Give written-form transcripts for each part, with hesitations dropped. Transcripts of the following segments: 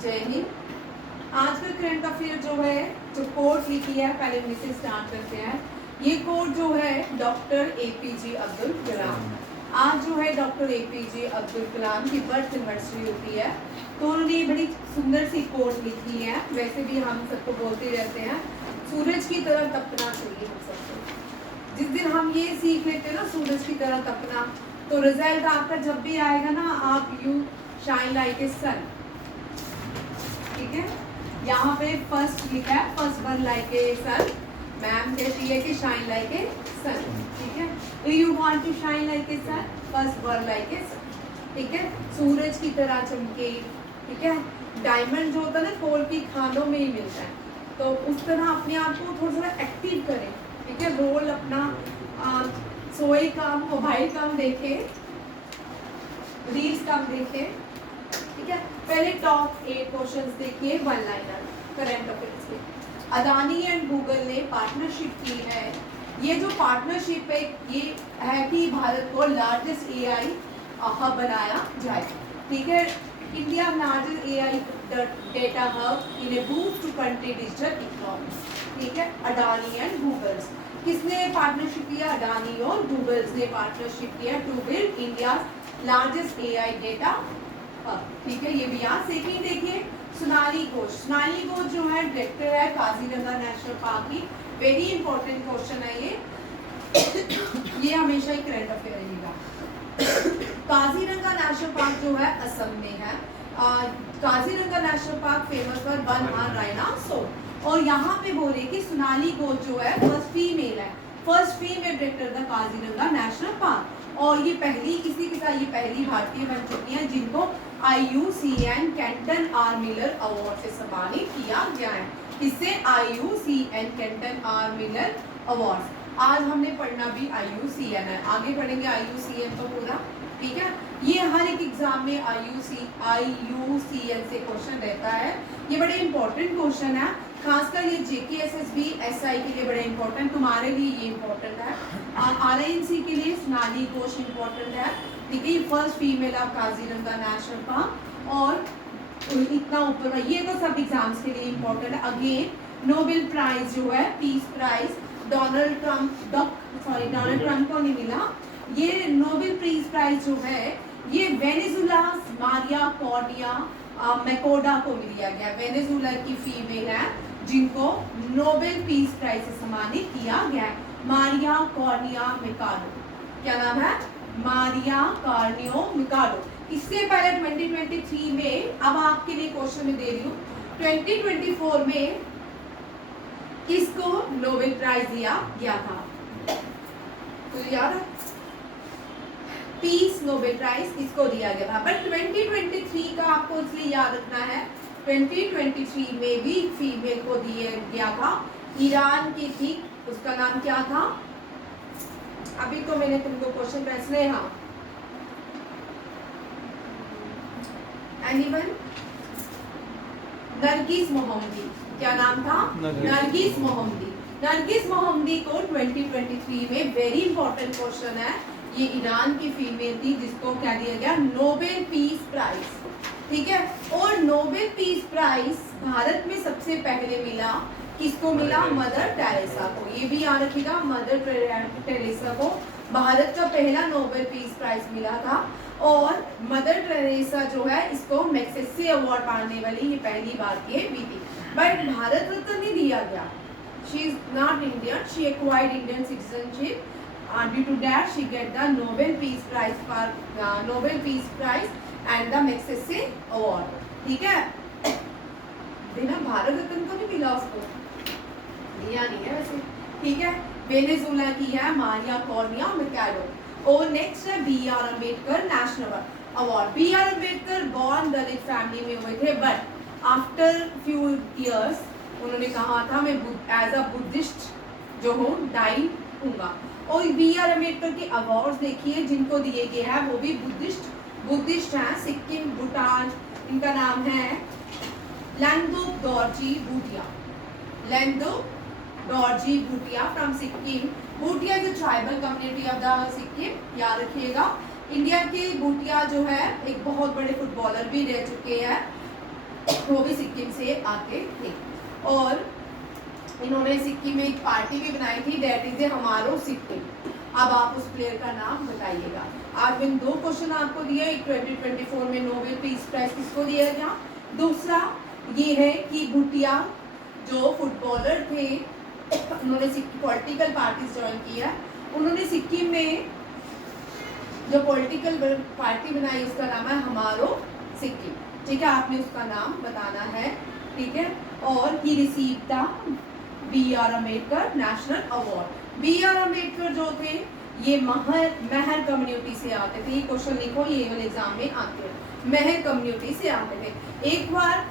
जय हिंद। आज का करंट अफेयर जो है, जो कोट लिखी है, पहले हम इसे स्टार्ट करते हैं। ये कोट जो है डॉक्टर एपीजे अब्दुल कलाम। आज जो है डॉक्टर एपीजे अब्दुल कलाम की बर्थ एनिवर्सरी होती है, तो उन्होंने बड़ी सुंदर सी कोट लिखी है। वैसे भी हम सबको बोलते रहते हैं, सूरज की तरह तपना चाहिए हम सबको। जिस दिन हम ये सीख लेते हैं ना, सूरज की तरह तपना, तो रिजल्ट आपका जब भी आएगा ना, आप you shine like a sun. ठीक है, यहाँ पे फर्स्ट लिखा है, first one like a sun. Ma'am कहती है कि शाइन लाइक ए सन। ठीक है, do you want to shine like a sun? First one like a sun. ठीक है, सूरज की तरह चमके। ठीक है, डायमंड जो होता है ना, कोल की खानों में ही मिलता है, तो उस तरह अपने आप को थोड़ा सा एक्टिव करें। ठीक है, रोल अपना सोए कम, मोबाइल कम देखे, रील्स कम देखे। ठीक है, पहले टॉप 8 क्वेश्चंस देखिए, वन लाइनर करंट अफेयर्स के। अदानी एंड गूगल ने पार्टनरशिप की है। ये जो पार्टनरशिप है, ये है कि भारत को लार्जेस्ट एआई हब बनाया जाए। ठीक है, India largest AI data hub in a boost to country digital economy. ठीक है, अडानी एंड गूगल्स, किसने पार्टनरशिप किया? अडानी और गूगल्स ने पार्टनरशिप किया to build India largest AI data. ठीक है, ये भी यहाँ सेकंड देखिए, सोनाली घोष। सोनाली घोष जो है डायरेक्टर है काजीरंगा नेशनल पार्क की। वेरी इंपॉर्टेंट क्वेश्चन है ये हमेशा ही करंट अफेयर रहेगा। काजीरंगा नेशनल पार्क जो है असम में है। Kaziranga national park famous for one horn rhinoceros, और यहाँ पे बोल रहे कि सोनाली घोष जो है फर्स्ट फीमेल है, first female director the Kaziranga national park. और ये पहली किसी के साथ, ये पहली भारतीय बन चुकी है जिनको IUCN Kenton R Miller award से सम्मानित किया गया है। इससे IUCN Kenton R Miller award. आज हमने पढ़ना भी IUCN है, आगे पढ़ेंगे IUCN तो पूरा। ठीक है, ये हर एक एग्जाम में IUCN से क्वेश्चन रहता है। ये बड़े इंपॉर्टेंट क्वेश्चन है, खासकर ये JK SSB SI के लिए बड़े इंपॉर्टेंट, तुम्हारे लिए ये इंपॉर्टेंट है। RINC के लिए सोनाली घोष इंपॉर्टेंट है। ठीक है, first female of Kaziranga national park, और इतना ऊपर, ये तो सब एग्जाम्स के लिए इंपॉर्टेंट है। अगेन नोबेल प्राइज जो है, पीस प्राइज, डोनाल्ड ट्रम्प को नहीं मिला। ये नोबेल पीस प्राइज जो है, ये वेनेजुला मारिया कॉर्निया मैकोडा को मिला गया। वेनेजुला की फीमेल है जिनको नोबेल पीस प्राइज से सम्मानित किया गया है, मारिया कॉर्निया मिकाडो। क्या नाम है? मारिया कार्नियो मिकाडो। इससे पहले 2023 में, अब आपके लिए क्वेश्चन में दे रही हूँ, 2024 में किसको नोबेल प्राइज दिया गया था? तो याद है, पीस नोबेल प्राइज किसको दिया गया था? बट 2023 का आपको इसलिए याद रखना है, 2023 में भी फीमेल को दिया गया था, ईरान की थी। उसका नाम क्या था? अभी तो मैंने तुमको क्वेश्चन पूछने, हाँ, एनीवन? नरगिस मोहम्मदी। क्या नाम था? नरगिस मोहम्मदी। नरगिस मोहम्मदी को 2023 में वेरी इंपॉर्टेंट क्वेश्चन है, ये ईरान की फीमेल थी जिसको क्या दिया गया? Nobel Peace Prize. ठीक है, और नोबेल पीस प्राइज भारत में सबसे पहले मिला, किसको मिला? मदर टेरेसा को। ये भी याद रखिएगा, मदर टेरेसा को भारत का पहला नोबेल पीस प्राइज मिला था। और मदर टेरेसा जो है, इसको मैग्सेसे अवार्ड पाने वाली ये पहली भारतीय भी थी। बट भारत रत्न नहीं दिया गया। She is not Indian, she acquired Indian citizenship, due to that she get the Nobel Peace Prize for Nobel Peace Prize and the Magsaysay Award। ठीक है, बिना भारत रत्न को नहीं मिला उसको, दिया नहीं है वैसे। ठीक है, वेनेजुला की है मारिया कॉर्निया मिकाडो। और नेक्स्ट है BR Ambedkar national award. BR Ambedkar born Dalit family में हुए थे, बट आफ्टर फ्यू इयर्स उन्होंने कहा था मैं एज अ बुद्धिस्ट जो हूँ डाई हूँगा। और BR अम्बेडकर के अवार्ड्स देखिए जिनको दिए गए हैं, वो भी बुद्धिस्ट हैं, सिक्किम, भूटान। इनका नाम है Lengdup Dorji Bhutia. Lengdup Dorji Bhutia from Sikkim. Bhutia is a tribal community of the Sikkim, याद रखिएगा। इंडिया के भूटिया जो है एक बहुत बड़े फुटबॉलर भी रह चुके हैं। वो भी सिक्किम से आते थे। और इन्होंने सिक्किम में एक पार्टी भी बनाई थी, दैट इज हमारो सिक्किम। अब आप उस प्लेयर का नाम बताइएगा। आज मैंने 2 क्वेश्चन आपको दिए, एक 2024 में नोबेल पीस प्राइज किसको दिया गया, दूसरा ये है कि भूटिया जो फुटबॉलर थे उन्होंने पॉलिटिकल पार्टीज ज्वाइन किया, उन्होंने सिक्किम में जो पॉलिटिकल पार्टी बनाई उसका नाम है हमारो सिक्किम। ठीक है, आपने उसका नाम बताना है। ठीक है, और he receive the B.R. Ambedkar national award. B.R. Ambedkar जो थे ये महर कम्युनिटी से आते थे। ये क्वेश्चन लिखो, ये वाले एग्जाम में आते हैं, महर कम्युनिटी से आते थे। एक बार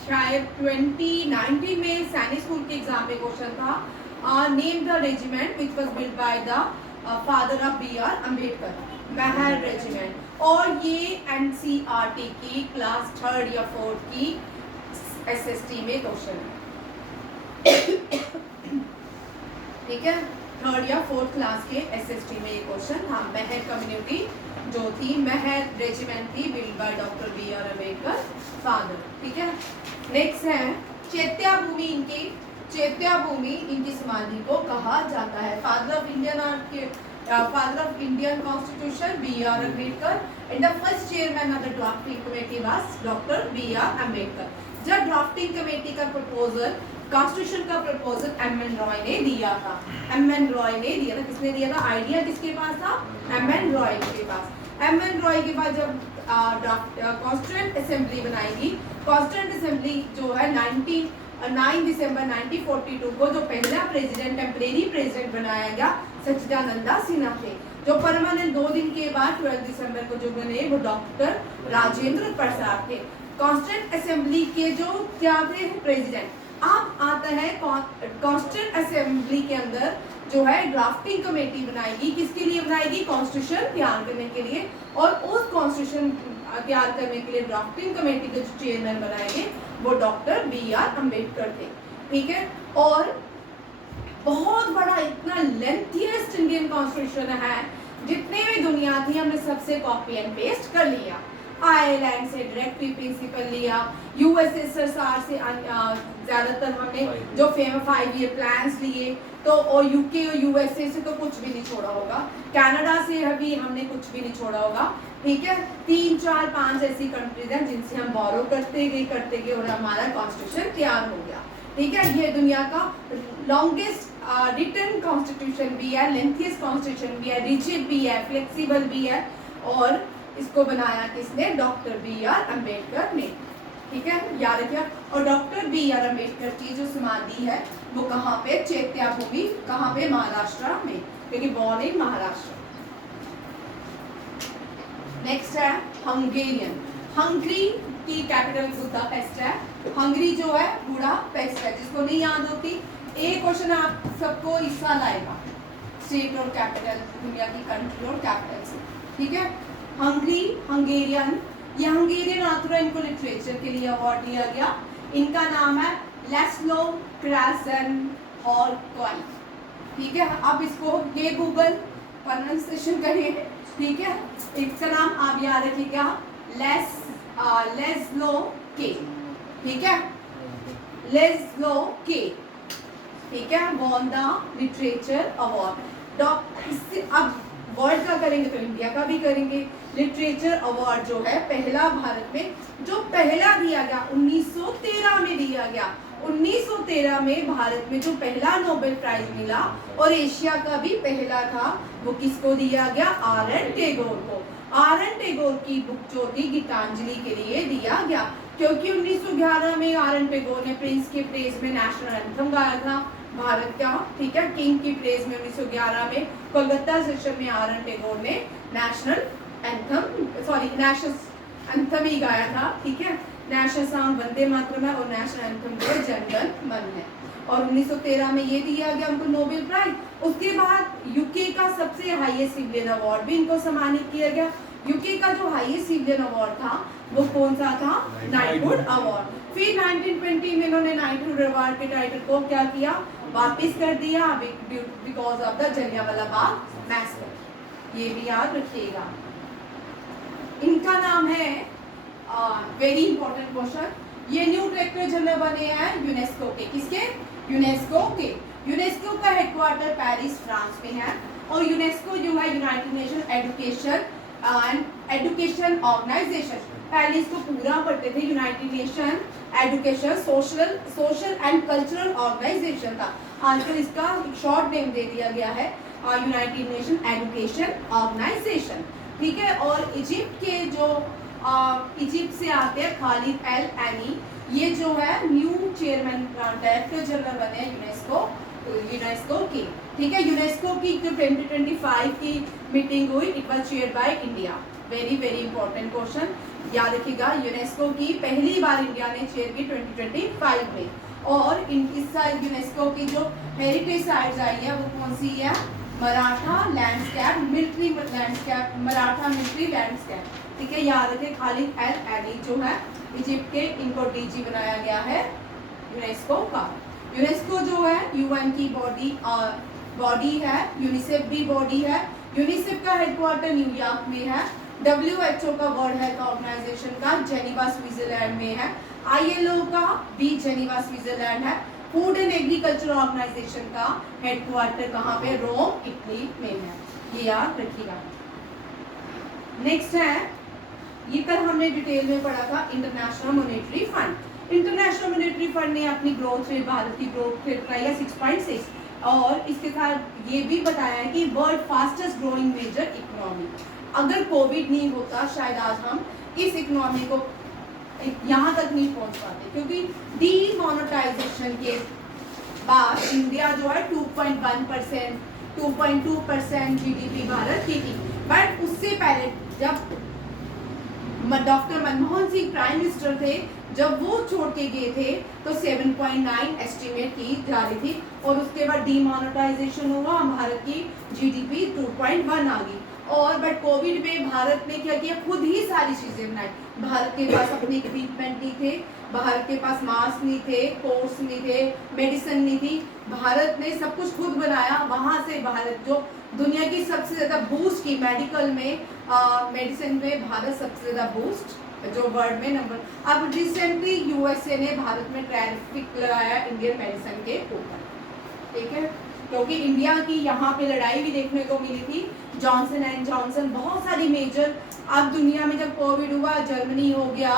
शायद 2019 में सैनिक स्कूल के एग्जाम में क्वेश्चन था, name the regiment which was build by the father of B.R. Ambedkar, Mahar regiment. और ये NCERT की क्लास 3rd या 4th की SST में क्वेश्चन है। ठीक है, 3rd या 4th क्लास के SST में ये क्वेश्चन था। महर कम्युनिटी जो थी, महर रेजिमेंट थी build by doctor B.R. Ambedkar father. ठीक है, नेक्स्ट है चैत्या भूमि। चैत्या भूमि इनकी समाधि को कहा जाता है। Father of Indian constitution B.R. Ambedkar and the first chairman of the drafting committee was doctor B.R. Ambedkar. जब ड्राफ्टिंग कमेटी का प्रपोजल, कॉन्स्टिट्यूशन का प्रपोजल M.N. रॉय ने दिया था। M.N. रॉय ने दिया था। किसने दिया था? आइडिया किसके पास था? M.N. रॉय के पास। M.N. रॉय के बाद जब कॉन्स्टिट्यूएंट असेंबली बनाएगी, कॉन्स्टिट्यूएंट असेंबली जो है 9 दिसंबर 1942 को जो पहला प्रेसिडेंट, टेम्परेरी प्रेसिडेंट बनाया गया सच्चिदानंदा सिन्हा थे। जो परमानेंट 2 दिन के बाद 12 दिसंबर को जो बने वो डॉक्टर राजेंद्र प्रसाद थे। कॉन्स्टिट्यूएंट असेंबली के जो क्या थे प्रेसिडेंट। अब आता है कॉन्स्टिट्यूएंट असेंबली के अंदर जो है ड्राफ्टिंग कमेटी बनाएगी। किसके लिए बनाएगी? कॉन्स्टिट्यूशन तैयार करने के लिए। और उस कॉन्स्टिट्यूशन तैयार करने के लिए ड्राफ्टिंग कमेटी के जो चेयरमैन बनाएंगे वो डॉक्टर B.R. अम्बेडकर थे। ठीक है, और बहुत बड़ा इतना लेंथीएस्ट इंडियन कॉन्स्टिट्यूशन है, जितने भी दुनिया थी हमने सबसे कॉपी एंड पेस्ट कर लिया। आयरलैंड से डायरेक्टली प्रिंसिपल लिया, USSR से ज्यादातर हमने जो 5 ईयर प्लान्स लिए, तो और UK और USA से तो कुछ भी नहीं छोड़ा होगा, कनाडा से भी हमने कुछ भी नहीं छोड़ा होगा। ठीक है, 3, 4, 5 ऐसी कंट्रीज हैं जिनसे हम बोरो करते गए और हमारा कॉन्स्टिट्यूशन तैयार हो गया। ठीक है, ये दुनिया का लॉन्गेस्ट रिटन कॉन्स्टिट्यूशन भी है, लेंथीएस्ट कॉन्स्टिट्यूशन भी है, रिजिड भी है, फ्लेक्सिबल भी है। और इसको बनाया किसने? Doctor B.R. अम्बेडकर ने। ठीक है, याद रखिए। और डॉक्टर B.R. अम्बेडकर की जो समाधि है वो कहाँ पे? चैत्या भूमि। कहाँ पे? महाराष्ट्र में, क्योंकि बॉर्न इन महाराष्ट्र। नेक्स्ट है हंगेरियन। हंगरी की कैपिटल बुडापेस्ट है। हंगरी जो है बुडापेस्ट है, जिसको नहीं याद होती एक क्वेश्चन आप सबको हिस्सा लाएगा, स्टेट और कैपिटल, दुनिया की कंट्री और कैपिटल से। ठीक है, हंगरी, हंगेरियन, ये हंगेरियन ऑथर है, इनको लिटरेचर के लिए अवार्ड दिया गया। इनका नाम है लैस्लो क्रासेनहॉर्काई। ठीक है, अब इसको ये गूगल प्रोनाउंसिएशन करिए। ठीक है, इसका नाम आप याद रखिएगा, लेस्लो के। ठीक है, लेस्लो के। ठीक है, वॉन द लिटरेचर अवार्ड। अब वर्ल्ड का करेंगे तो इंडिया का भी करेंगे। लिटरेचर अवार्ड जो है पहला भारत में जो पहला दिया गया 1913 में दिया गया। 1913 में भारत में जो पहला नोबेल प्राइज मिला और एशिया का भी पहला था, वो किसको दिया गया? R.N. टैगोर को। R.N. टैगोर की बुक जो थी गीतांजलि के लिए दिया गया, क्योंकि 1911 में R.N. टैगोर ने प्रिंस के प्रेज में नेशनल एंथम गाया था भारत का। ठीक है, किंग की प्रेज में 1911 में कोलकाता सेशन में R.N. टैगोर ने नेशनल एंथम ही गाया था। ठीक है, नेशनल सॉन्ग वंदे मातरम है और नेशनल एंथम जो जन गण मन है। और 1913 में ये दिया गया उनको नोबेल प्राइज। उसके बाद यूके का सबसे हाईएस्ट सिविलियन अवार्ड भी इनको सम्मानित किया गया। यूके का जो हाईएस्ट सिविलियन अवार्ड था वो कौन सा था? Knighthood award. फिर 1920 में इन्होंने नाइटहुड अवार्ड के टाइटल को क्या किया? वापस कर दिया, because of the Jallianwala Bagh मैसकर। ये भी याद रखिएगा। इनका नाम है वेरी इंपॉर्टेंट क्वेश्चन। ये न्यू डायरेक्टर जनरल बने हैं यूनेस्को के, किसके? यूनेस्को के। यूनेस्को का हेडक्वार्टर पेरिस फ्रांस में है और यूनेस्को जो है United Nation Education and Education Organisation, पहले इसको पूरा पढ़ते थे, United Nation Education Social and Cultural Organisation था, आजकल इसका शॉर्ट नेम दे दिया गया है यूनाइटेड नेशन एजुकेशन ऑर्गेनाइजेशन, ठीक है। और इजिप्ट के जो इजिप्ट से आते हैं खालिद एल एनी, ये जो है न्यू चेयरमैन डायरेक्टर जनरल बने हैं यूनेस्को की, ठीक है। यूनेस्को की जो 2025 की मीटिंग हुई, it was chaired by India. Very very important question, याद रखिएगा। यूनेस्को की पहली बार इंडिया ने चेयर की 2025 में। और इस साल यूनेस्को की जो हेरिटेज साइट्स आई है वो कौन सी है? Maratha landscape, military landscape, Maratha military landscape, ठीक है। याद रखें, खालिद एल एनी जो है इजिप्ट के, इनको डीजी बनाया गया है यूनेस्को का। यूनेस्को जो है यूएन की बॉडी है, यूनिसेफ भी बॉडी है। यूनिसेफ का हेडक्वार्टर न्यूयॉर्क में है। WHO का वर्ल्ड हेल्थ ऑर्गेनाइजेशन का जेनीवा स्विट्जरलैंड में है। ILO का भी जेनीवा स्विट्जरलैंड है। फूड एंड एग्रीकल्चर ऑर्गेनाइजेशन का हेडक्वार्टर कहाँ पे? रोम इटली में है, ये याद रखिएगा। नेक्स्ट है, ये कल हमने डिटेल में पढ़ा था international Monetary fund. International Monetary fund ने अपनी ग्रोथ रेट, भारत की ग्रोथ रेट बताई है 6.6, और इसके साथ ये भी बताया है कि world fastest growing major economy. अगर कोविड नहीं होता शायद आज हम इस इकोनॉमी को यहाँ तक नहीं पहुँच पाते, क्योंकि डीमोनेटाइजेशन के बाद इंडिया जो है 2.1%, 2.2% GDP भारत की थी। बट उससे पहले जब doctor Manmohan Singh prime minister थे, जब वो छोड़ के गए थे तो 7.9 एस्टिमेट की जा रही थी, और उसके बाद डीमोनेटाइजेशन हुआ, भारत की GDP 2.1 आ गई। और बट कोविड में भारत ने क्या किया? खुद ही सारी चीजें बनाई। भारत के पास अपने इक्विपमेंट नहीं थे, भारत के पास मास्क नहीं थे, कोर्स नहीं थे, मेडिसिन नहीं थी, भारत ने सब कुछ खुद बनाया। वहाँ से भारत जो दुनिया की सबसे ज़्यादा बूस्ट की मेडिकल में, मेडिसिन में भारत सबसे ज़्यादा बूस्ट जो वर्ल्ड में नंबर। अब रिसेंटली USA ने भारत में टैरिफ लगाया इंडियन मेडिसिन के ऊपर, ठीक है, क्योंकि इंडिया की यहाँ पे लड़ाई भी देखने को मिली थी। जॉनसन एंड जॉनसन, बहुत सारी मेजर, अब दुनिया में जब कोविड हुआ, जर्मनी हो गया,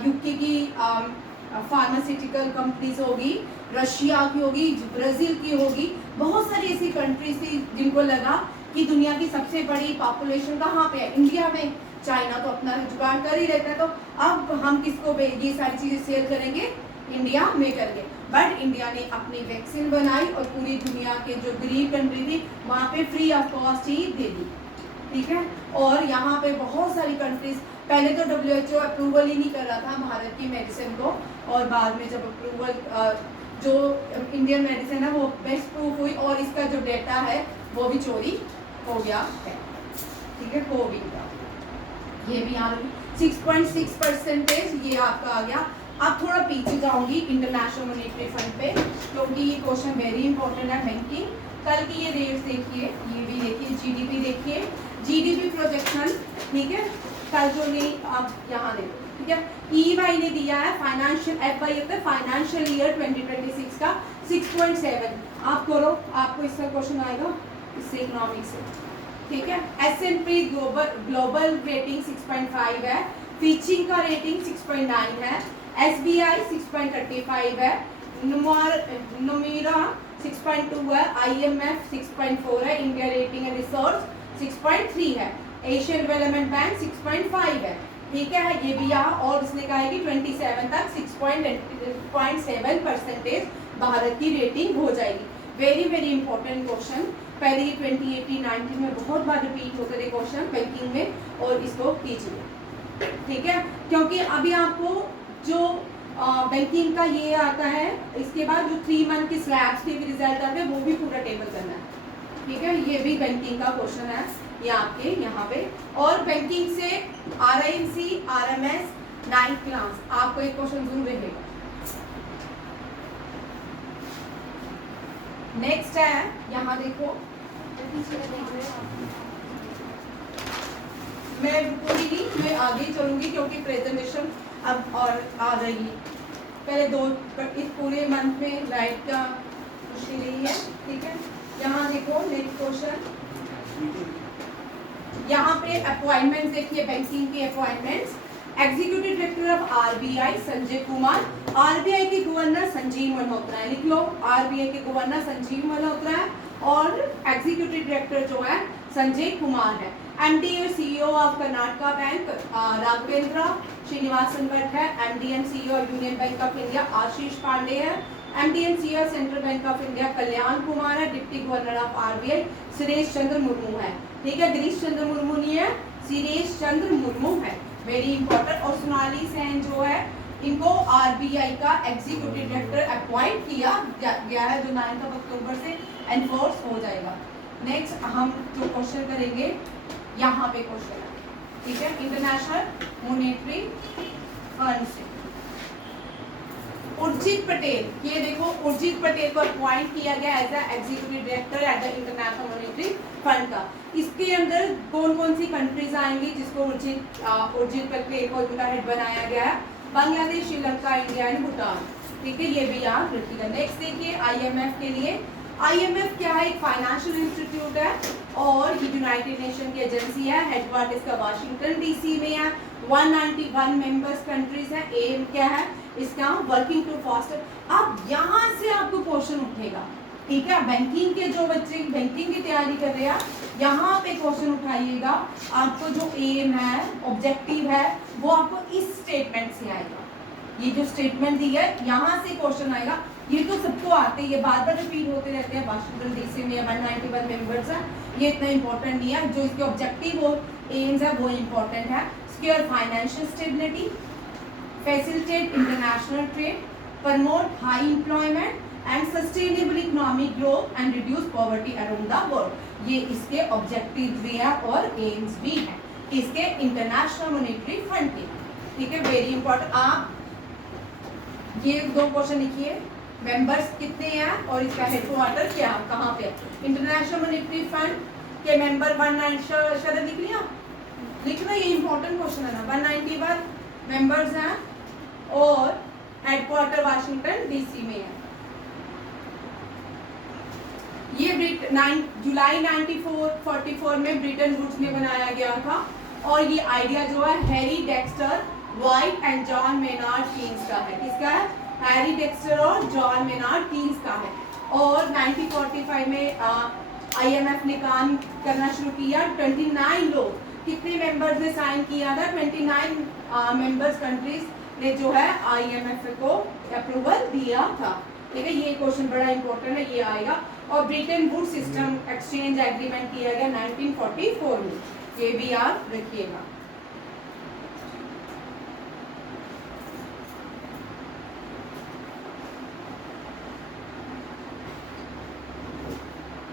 UK की फार्मास्यूटिकल कंपनीज होगी, रशिया की होगी, ब्राज़ील की होगी, बहुत सारी ऐसी कंट्रीज थी जिनको लगा कि दुनिया की सबसे बड़ी पॉपुलेशन कहाँ पे है? इंडिया में। चाइना तो अपना जुगाड़ कर ही रहता है, तो अब हम किसको ये सारी चीज़ें सेल करेंगे? इंडिया में करेंगे। बट इंडिया ने अपनी वैक्सीन बनाई और पूरी दुनिया के जो गरीब कंट्री थी वहाँ पे फ्री ऑफ कॉस्ट ही दे दी, ठीक है। और यहाँ पे बहुत सारी कंट्रीज, पहले तो WHO अप्रूवल ही नहीं कर रहा था भारत की मेडिसिन को, और बाद में जब अप्रूवल जो इंडियन मेडिसिन है वो बेस्ट प्रूफ हुई, और इसका जो डेटा है वो भी चोरी हो गया है, ठीक है, कोविड का। ये भी यहाँ 6.6% ये आपका आ गया। अब थोड़ा पीछे जाऊंगी इंटरनेशनल मॉनेटरी फंड पे, क्योंकि ये क्वेश्चन वेरी इंपॉर्टेंट है। बैंकिंग कल की ये रेट्स देखिए, ये भी देखिए, GDP देखिए, GDP प्रोजेक्शन, ठीक है, कल जो नहीं आप यहाँ देखो, ठीक है। EY ने दिया है फाइनेंशियल FY होता है फाइनेंशियल ईयर 2026 का 6.7। आप करो, आपको इसका क्वेश्चन आएगा इससे, इकोनॉमिक्स से, ठीक है। S&P ग्लोबल रेटिंग 6.5 है, फिचिंग का रेटिंग 6.9 है, SBI 6.35 है, नुमेरा 6.2 है, IMF 6.4 है, इंडिया रेटिंग एंड रिसर्च 6.3 है, एशियन डेवलपमेंट बैंक 6.5 है, ठीक है। ये भी यहाँ, और उसने कहा है कि 27 तक 6.7% भारत की रेटिंग हो जाएगी। वेरी वेरी इंपॉर्टेंट क्वेश्चन, पहले ये 2018-19 में बहुत बार रिपीट होते थे क्वेश्चन बैंकिंग में, और इसको कीजिए, ठीक है, क्योंकि अभी आपको जो बैंकिंग का ये आता है, इसके बाद जो 3 मंथ की स्लैब्स के भी रिजल्ट आते हैं वो भी पूरा टेबल करना है, ठीक है। ये भी बैंकिंग का क्वेश्चन है ये आपके यहाँ पे। और बैंकिंग से RIMC RMS 9th क्लास आपको एक क्वेश्चन जरूर रहेगा। नेक्स्ट है, यहाँ देखो, मैं रुकूंगी नहीं, मैं आगे चलूंगी क्योंकि प्रेजेंटेशन अब और आ रही है। पहले दो इस पूरे मंथ में राइट का मुश्किल ही है, ठीक है। यहाँ देखो नेक्स्ट क्वेश्चन, यहाँ पे अपॉइंटमेंट देखिए, बैंकिंग की appointments. Executive director of RBI Sanjay Kumar, RBI के गवर्नर संजीव मल्होत्रा है, लिख लो आरबीआई के गवर्नर संजीव मल्होत्रा है और एग्जीक्यूटिव डायरेक्टर जो है संजय कुमार है। एमडी और CEO of Karnataka bank Raghavendra Srinivasan Bhat है। MD and CEO Union Bank of India Ashish Pandey है। MD and CEO Central Bank of India Kalyan Kumar है। Deputy governor of RBI Suresh Chandra Murmu है, ठीक है। गिरीश चंद्र मुर्मू नहीं है, सुरेश चंद्र मुर्मू है, वेरी इंपॉर्टेंट। और सोनाली सेन जो है इनको आरबीआई का एग्जीक्यूटिव डायरेक्टर अपॉइंट किया गया है, जो 9 अक्टूबर से एनफोर्स हो जाएगा। नेक्स्ट हम जो क्वेश्चन करेंगे, यहाँ पे क्वेश्चन है, ठीक है, इंटरनेशनल मॉनेटरी फंड से उर्जित पटेल, ये देखो उर्जित पटेल को अपॉइंट किया गया as a executive director at the International Monetary Fund का। इसके अंदर कौन कौन सी कंट्रीज आएंगी जिसको उर्जित पटेल को इनका हेड बनाया गया है? बांग्लादेश, श्रीलंका, इंडिया एंड भूटान, ठीक है, ये भी याद रखिएगा। नेक्स्ट देखिए आईएमएफ के लिए, आईएमएफ क्या है? एक फाइनेंशियल इंस्टीट्यूट है और ये यूनाइटेड नेशन की एजेंसी है। हेडक्वार्टर इसका वाशिंगटन डीसी में है। 191 मेंबर्स कंट्रीज है। एम क्या है इसका? Working to foster. अब यहाँ से आपको क्वेश्चन उठेगा, ठीक है, बैंकिंग के जो बच्चे बैंकिंग की तैयारी कर रहे हैं यहाँ पे क्वेश्चन उठाइएगा। आपको जो एम है, ऑब्जेक्टिव है, वो आपको इस स्टेटमेंट से आएगा। ये जो स्टेटमेंट दी है यहाँ से क्वेश्चन आएगा। ये तो सबको आते हैं, ये बार बार रिपीट होते रहते हैं। वाशिंगटन डीसी में 191 मेंबर्स हैं, ये इतना इंपॉर्टेंट नहीं है। जो इसके ऑब्जेक्टिव और एम्स है वो इंपॉर्टेंट है। Secure financial stability, facilitate international trade, promote high employment and sustainable economic growth and reduce poverty around the world. ये इसके ऑब्जेक्टिव भी है और एम्स भी है इसके इंटरनेशनल मॉनेटरी फंड के, ठीक है, वेरी इंपॉर्टेंट। आप ये दो क्वेश्चन लिखिए, मेंबर्स कितने हैं और इसका हेडक्वार्टर क्या कहाँ पे? इंटरनेशनल मॉनेटरी फंड के मेंबर 190 शरद लिख लिया, लिखना, ये इंपॉर्टेंट क्वेश्चन है ना। 191 मेंबर्स हैं और हेडक्वार्टर वाशिंगटन डीसी में है। ये जुलाई 1944 में ब्रिटन वुड्स में बनाया गया था और ये आइडिया जो है Harry Dexter white and John Maynard Keynes का है। किसका है? हैरी डेक्स्टर और जॉन मेनार्ड कीन्स का है। और 1945 में आईएमएफ ने काम करना शुरू किया। 29 लोग, कितने मेंबर्स ने साइन किया था? 29 मेंबर्स कंट्रीज ने जो है आईएमएफ को अप्रूवल दिया था, ठीक है। ये क्वेश्चन बड़ा इंपॉर्टेंट है, ये आएगा। और Britain would system exchange agreement किया गया 1944 में, ये भी याद रखिएगा।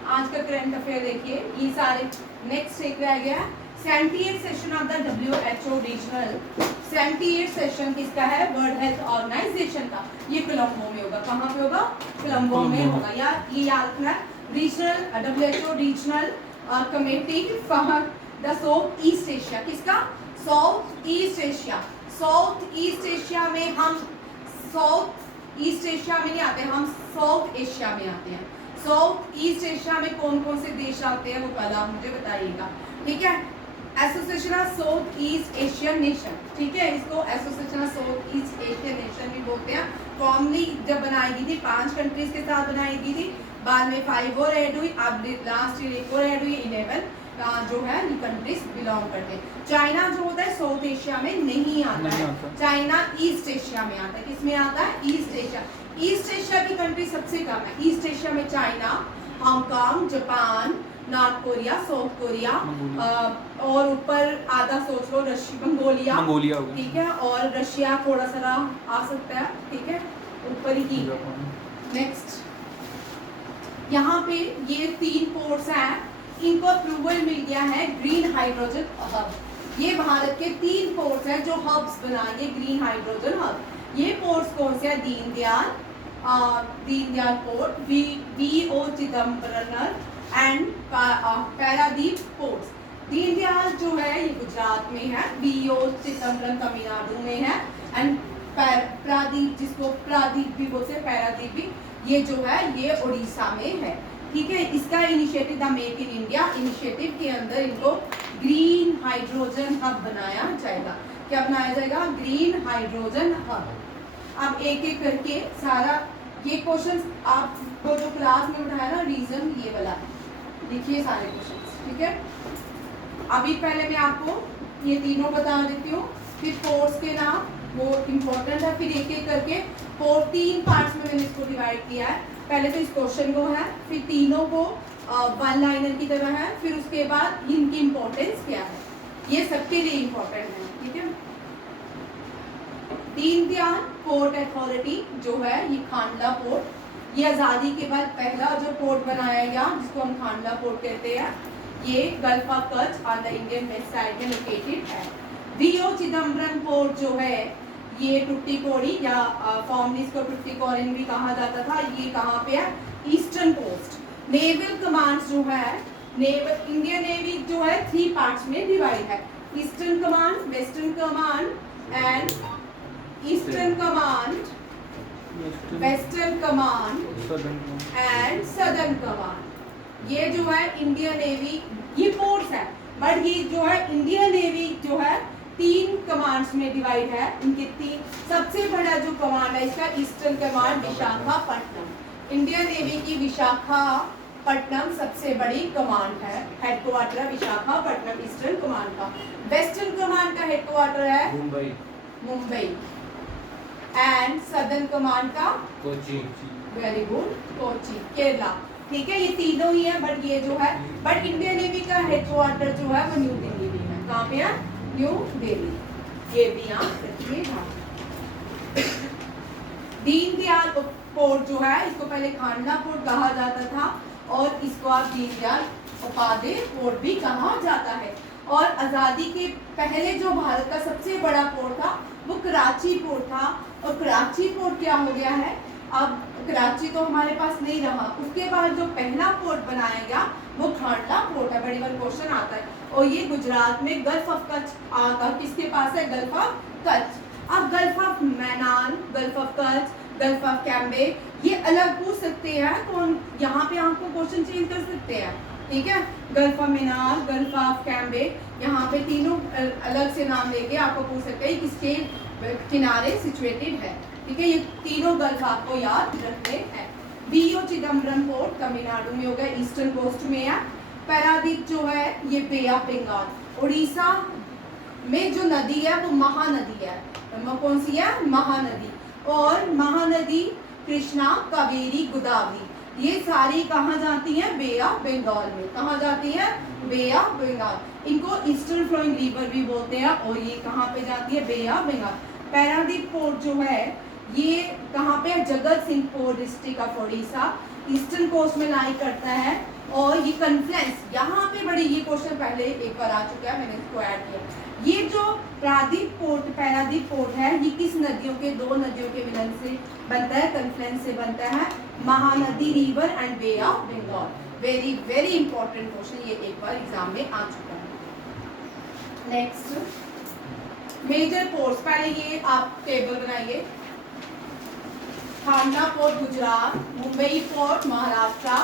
आज का करंट अफेयर देखिए, ये सारे। नेक्स्ट एक रह गया 78 session of the WHO regional. 78 session किसका है? वर्ल्ड हेल्थ ऑर्गेनाइजेशन का। ये कोलंबो में होगा। कहाँ पे होगा? कोलंबो में होगा। या ये याद रखना, regional WHO regional committee for the South East Asia. किसका? South East Asia. South East Asia में हम साउथ ईस्ट एशिया में नहीं आते, हम साउथ एशिया में आते हैं। साउथ ईस्ट एशिया में कौन कौन से देश आते हैं वो कल आप मुझे बताइएगा, ठीक है। Association of south east Asian nation, ठीक है, इसको association of south east Asian nation भी बोलते हैं। फॉर्मली जब बनाई गई थी 5 कंट्रीज के साथ बनाई गई थी, बाद में 5 और ऐड हुई, अब लास्ट ईयर 1 और ऐड हुई, 11 जो है ये कंट्रीज बिलोंग करते हैं। चाइना जो होता है साउथ एशिया में नहीं आता है, चाइना ईस्ट एशिया में आता है। किस में आता है? East Asia. ईस्ट एशिया की कंट्री सबसे कम है। ईस्ट एशिया में China, Hong Kong, Japan, north Korea, south Korea और ऊपर आधा सोच लो मंगोलिया, ठीक है, और रशिया थोड़ा सा आ सकता है, ठीक है, ऊपर ही। नेक्स्ट यहाँ पे ये 3 पोर्ट्स हैं, इनको अप्रूवल मिल गया है ग्रीन हाइड्रोजन हब। ये भारत के 3 पोर्ट्स हैं जो हब्स बनाएंगे ग्रीन हाइड्रोजन हब। ये पोर्ट्स कौन से हैं? Deendayal port, VO Chidambaram and Paradip ports. Deendayal जो है ये गुजरात में है, बीओ चिदम्बरम तमिलनाडु में है, एंड प्रादीप, जिसको प्रादीप भी बोलते हैं, पैरादीप भी, ये जो है ये उड़ीसा में है। ठीक है, इसका initiative the make in India initiative के अंदर इनको ग्रीन हाइड्रोजन हब बनाया जाएगा। क्या बनाया जाएगा? Green hydrogen hub. अब एक एक करके सारा ये क्वेश्चंस आपको जो क्लास में उठाया ना रीजन ये वाला, देखिए सारे क्वेश्चंस। ठीक है, अभी पहले मैं आपको ये तीनों बता देती हूँ, फिर कोर्स के नाम वो इम्पोर्टेंट है, फिर एक एक करके तीन पार्ट्स में मैंने इसको डिवाइड किया है। पहले तो इस क्वेश्चन को है, फिर तीनों को वन लाइनर की तरह है, फिर उसके बाद इनकी इम्पोर्टेंस क्या है, ये सबके लिए इम्पोर्टेंट है। ठीक है, दीनदयाल पोर्ट अथॉरिटी जो है ये खांडला पोर्ट, ये आज़ादी के बाद पहला जो पोर्ट बनाया गया जिसको हम खांडला पोर्ट कहते हैं, ये gulf of Kutch on the Indian west side में लोकेटेड है। बीओ चिदम्बरम पोर्ट जो है ये टुट्टीकोरी या फॉर्मली इसको टुट्टीकोरिन भी कहा जाता था, ये कहाँ पे है? Eastern coast. नेवल कमांड्स जो है, नेवल इंडियन नेवी जो है 3 पार्ट्स में डिवाइड है, eastern command, western command and eastern command, western command and southern command. ये जो है इंडियन नेवी, ये फोर्स है, बट ये जो है इंडियन नेवी जो है 3 कमांड्स में डिवाइड है। इनके 3 सबसे बड़ा जो कमांड है इसका eastern command Visakhapatnam. Indian navy की विशाखापट्टनम सबसे बड़ी कमांड है, हेडक्वार्टर है विशाखापट्टनम ईस्टर्न कमांड का। वेस्टर्न कमांड का हेडक्वार्टर है मुंबई एंड सदर्न कमांड का कोची। Very good, Kochi, Kerala. ठीक है, ये तीनों ही है, बट ये जो है, बट इंडियन नेवी का हेडक्वार्टर जो है वो न्यू दिल्ली में है। कहाँ पे है? न्यू दिल्ली। ये भी यहाँ रखिएगा। दीनदयाल पोर्ट जो है इसको पहले खांडला पोर्ट कहा जाता था और इसको आप दीनदयाल उपाध्याय पोर्ट भी कहा जाता है। और आज़ादी के पहले जो भारत का सबसे बड़ा पोर्ट था वो कराची पोर्ट था, और कराची पोर्ट क्या हो गया है, अब कराची तो हमारे पास नहीं रहा। उसके बाद जो पहला पोर्ट बनाया गया वो खांडला पोर्ट है। बड़ी बार क्वेश्चन आता है, और ये गुजरात में गल्फ ऑफ कच्छ आता, किसके पास है? Gulf of Kutch. अब gulf of Mannar, gulf of Kutch, gulf of Cambay, ये अलग पूछ सकते हैं, तो यहाँ पे आपको क्वेश्चन चेंज कर सकते हैं। ठीक है, gulf of Mannar, gulf of Cambay, यहाँ पे तीनों अलग से नाम लेके आपको पूछ सकते हैं किसके किनारे सिचुएटेड है। ठीक है, ये तीनों गल्फ आपको याद रखने हैं। बीओ चिदम्बरम पोर्ट तमिलनाडु में होगा, ईस्टर्न कोस्ट में है। पैरादीप जो है ये बे ऑफ बंगाल। उड़ीसा में जो नदी है वो महानदी है, कौन सी है? महानदी। और महानदी कृष्णा, कावेरी, गोदावरी, ये सारी कहाँ जाती हैं? बे ऑफ बंगाल में। कहाँ जाती है? Bay of Bengal. इनको ईस्टर्न फ्लोइंग रिवर भी बोलते हैं, और ये कहाँ पे जाती है? Bay of Bengal. Paradip port जो है ये कहाँ पे है? Jagatsinghpur district of Orissa, eastern coast में लाई करता है। और ये कन्फ्लुएंस, यहाँ पे बड़ी, ये क्वेश्चन पहले एक बार आ चुका है, मैंने इसको ऐड किया। ये जो पैरादीप पोर्ट है ये किस नदियों के, 2 नदियों के मिलन से बनता है, कन्फ्लुएंस से बनता है, Mahanadi river and Bay of Bengal. Very very important question, ये एक बार एग्जाम में आ चुका है। नेक्स्ट मेजर पोर्ट्स, पहले ये आप टेबल बनाइए। Kandla port Gujarat, Mumbai port Maharashtra,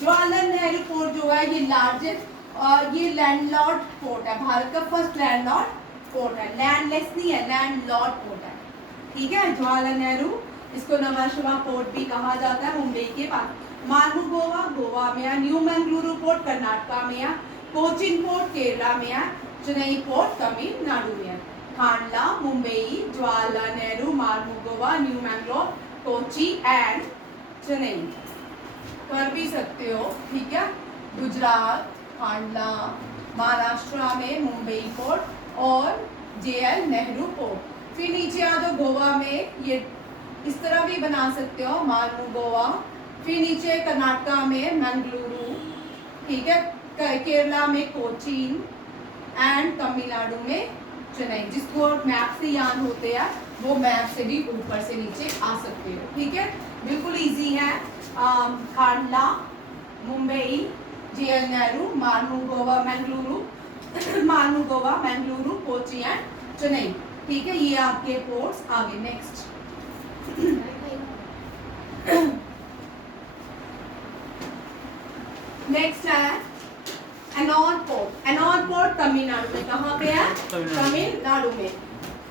Jawaharlal Nehru port जो है ये लार्जेस्ट, और ये लैंडलॉर्ड पोर्ट है, भारत का फर्स्ट लैंडलॉर्ड पोर्ट है, लैंडलेस नहीं है, लैंडलॉर्ड पोर्ट है। ठीक है, जवाहरलाल नेहरू, इसको नवाशवा पोर्ट भी कहा जाता है, मुंबई के पास। मार्मुगोवा गोवा में है, न्यू मंगलुरु पोर्ट कर्नाटका में है, कोचिन पोर्ट केरला में है, चेन्नई पोर्ट तमिलनाडु में है। खांडला, मुंबई, जवाहरलाल नेहरू, मार्मुगोवा, न्यू मैंगलोर, कोची एंड चेन्नई कर भी सकते हो। ठीक है, गुजरात, खांडला, महाराष्ट्र में मुंबई पोर्ट और जेएल नेहरू पोर्ट। फिर नीचे आ जाओ, गोवा में ये इस तरह भी बना सकते हो, मार्मुगोवा। फिर नीचे कर्नाटका में मंगलुरु, ठीक है, केरला में कोचीन एंड तमिलनाडु में चेन्नई। जिसको मैप से याद होते हैं वो मैप से भी ऊपर से नीचे आ सकते हो। ठीक है, बिल्कुल इजी है। खांडला, मुंबई, जेएल नेहरू, मार्मुगोवा, मंगलुरु, मालू गोवा, बेंगलुरु, कोची एंड चेन्नई। ठीक है, ये आपके पोर्ट्स आगे। नेक्स्ट नेक्स्ट है एनोर पोर्ट। एनोर पोर्ट तमिलनाडु में, कहाँ पे है? तमिलनाडु में।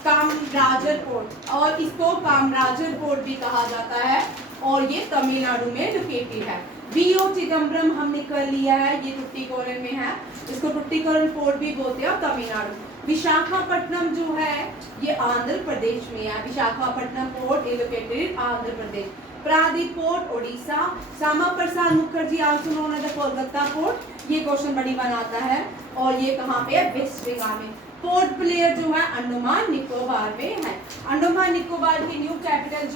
कामराजर पोर्ट, और इसको कामराजर पोर्ट भी कहा जाता है, और ये तमिलनाडु में लोकेटेड है। बीओ चिदम्बरम हमने कर लिया है, ये टुट्टिकोरिन में है, इसको टुट्टिकोरिन पोर्ट भी बोलते हैं तमिलनाडु। विशाखापट्टनम जो है ये आंध्र प्रदेश में है। Visakhapatnam port is located in Andhra Pradesh. Paradip port Odisha. Shyama Prasad Mukherjee also known as the Kolkata port, ये क्वेश्चन बड़ी बनाता है, और ये कहाँ पे है? वेस्ट बंगाल में। पोर्ट ब्लेयर जो है अंडमान निकोबार में है। अंडमान निकोबार की न्यू कैपिटल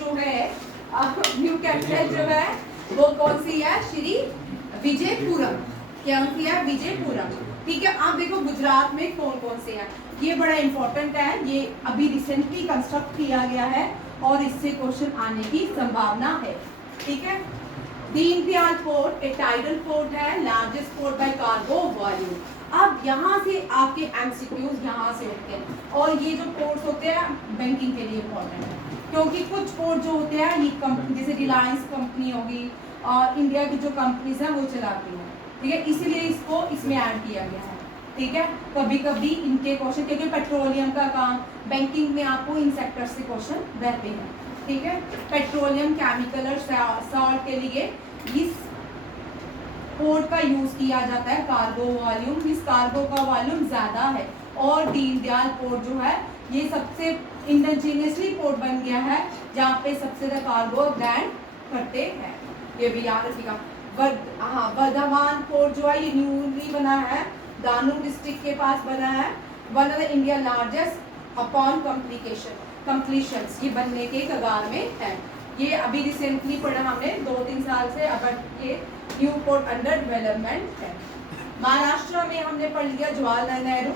जो है वो कौन सी है? श्री विजयपुरम। क्या है? विजयपुरम। ठीक है, आप देखो गुजरात में कौन कौन से हैं, ये बड़ा इंपॉर्टेंट है, ये अभी रिसेंटली कंस्ट्रक्ट किया गया है और इससे क्वेश्चन आने की संभावना है। ठीक है, दीनदयाल पोर्ट एक टाइडल पोर्ट है, largest port by cargo volume. अब यहाँ से आपके एमसीक्यूज यहाँ से होते हैं, और ये जो पोर्ट्स होते हैं बैंकिंग के लिए इम्पोर्टेंट है, क्योंकि कुछ पोर्ट जो होते हैं ये कंपनी, जैसे रिलायंस कंपनी होगी और इंडिया की जो कंपनीज हैं वो चलाती हैं। ठीक है, इसीलिए इसको इसमें ऐड किया गया है। ठीक है, कभी कभी इनके क्वेश्चन, क्योंकि पेट्रोलियम का काम बैंकिंग में आपको इन सेक्टर से क्वेश्चन रहते हैं। ठीक है, पेट्रोलियम, केमिकल और सॉल्ट के लिए इस पोर्ट का यूज किया जाता है। कार्गो वॉल्यूम, इस कार्गो का वॉल्यूम ज्यादा है, और दीनदयाल पोर्ट जो है ये सबसे इंडिजीनियसली पोर्ट बन गया है जहाँ पे सबसे ज्यादा कार्गो लैंड करते हैं, ये भी याद रखिएगा। वर्धमान पोर्ट जो है ये न्यूली बना है, दानू डिस्ट्रिक्ट के पास बना है। One of the India largest upon completion, ये बनने के कगार में है। ये अभी रिसेंटली पढ़ा हमने 2-3 साल से, अब ये न्यू पोर्ट अंडर डेवलपमेंट है। महाराष्ट्र में हमने पढ़ लिया जवाहरलाल नेहरू,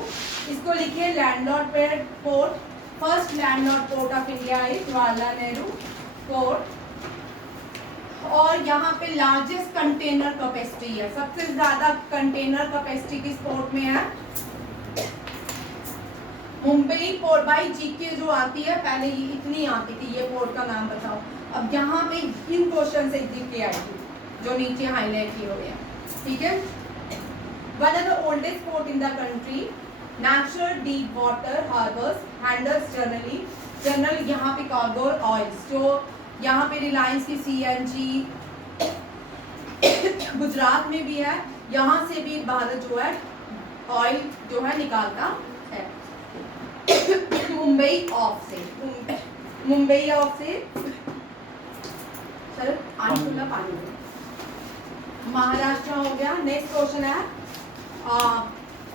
इसको लिखिए landlord port. First landlord port of India है जवाहरलाल नेहरू पोर्ट, और यहाँ पे लार्जेस्ट कंटेनर कैपेसिटी है, सबसे ज्यादा कंटेनर कैपेसिटी किस पोर्ट में है? मुंबई पोर्ट। भाई जीके जो आती है पहले ये इतनी आती थी, ये पोर्ट का नाम बताओ। अब यहाँ पे इन क्वेश्चन से जीके आएगी जो नीचे हाईलाइट किए हुए हैं। ठीक है, one of the oldest port in the country, natural deep water harbours handles general यहाँ पे कार्गो ऑयल्स, जो यहाँ पे रिलायंस की सीएनजी गुजरात में भी है, यहाँ से भी भारत जो है ऑयल जो है निकालता है। मुंबई ऑफ से चलो पानी में। महाराष्ट्र हो गया। नेक्स्ट क्वेश्चन है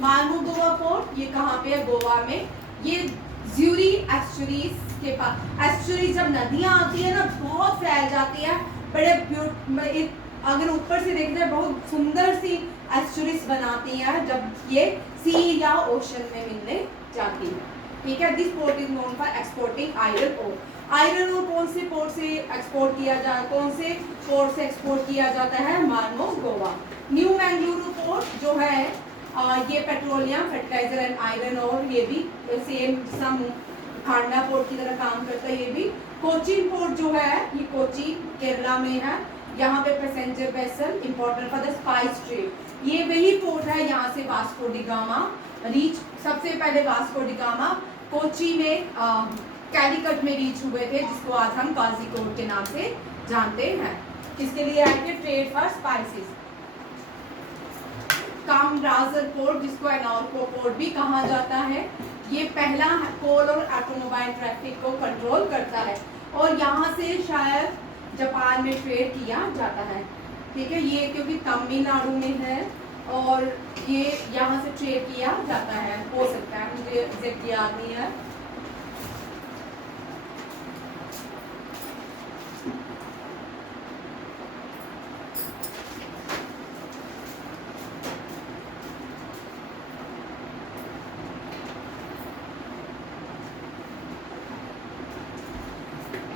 मालू गोवा पोर्ट, ये कहाँ पे है? गोवा में। ये ज्यूरी एस्चुरीज के पास, एस्चुरीज जब नदियां आती है ना बहुत फैल जाती है, बड़े अगर ऊपर से देखते हैं बहुत सुंदर सी एस्चुरीज बनाती हैं जब ये सी या ओशन में मिलने जाती है। ठीक है, this port is known for exporting iron ore. Iron ore कौन से पोर्ट से एक्सपोर्ट किया जाता है? मालमो गोवा। न्यू मैंगलुरु पोर्ट जो है ये petroleum, fertiliser and iron ore, ये भी सेम सम खांडा पोर्ट की तरह काम करता है। ये भी कोचीन पोर्ट जो है ये कोची केरला में है, यहाँ पे passenger vessel important for the spice trade. ये वही पोर्ट है, यहाँ से वास्को डी गामा रीच, सबसे पहले वास्को डी गामा कोची में कैलिकट में रीच हुए थे, जिसको आज हम काजीकोट के नाम से जानते हैं। किसके लिए आए थे? Trade for spices. Kamarajar port, जिसको एनॉर्को पोर्ट भी कहा जाता है, ये पहला कोल और ऑटोमोबाइल ट्रैफिक को कंट्रोल करता है, और यहाँ से शायद जापान में ट्रेड किया जाता है। ठीक है, ये क्योंकि तमिलनाडु में है और ये यहाँ से ट्रेड किया जाता है, हो सकता है, मुझे एग्जैक्ट याद नहीं है।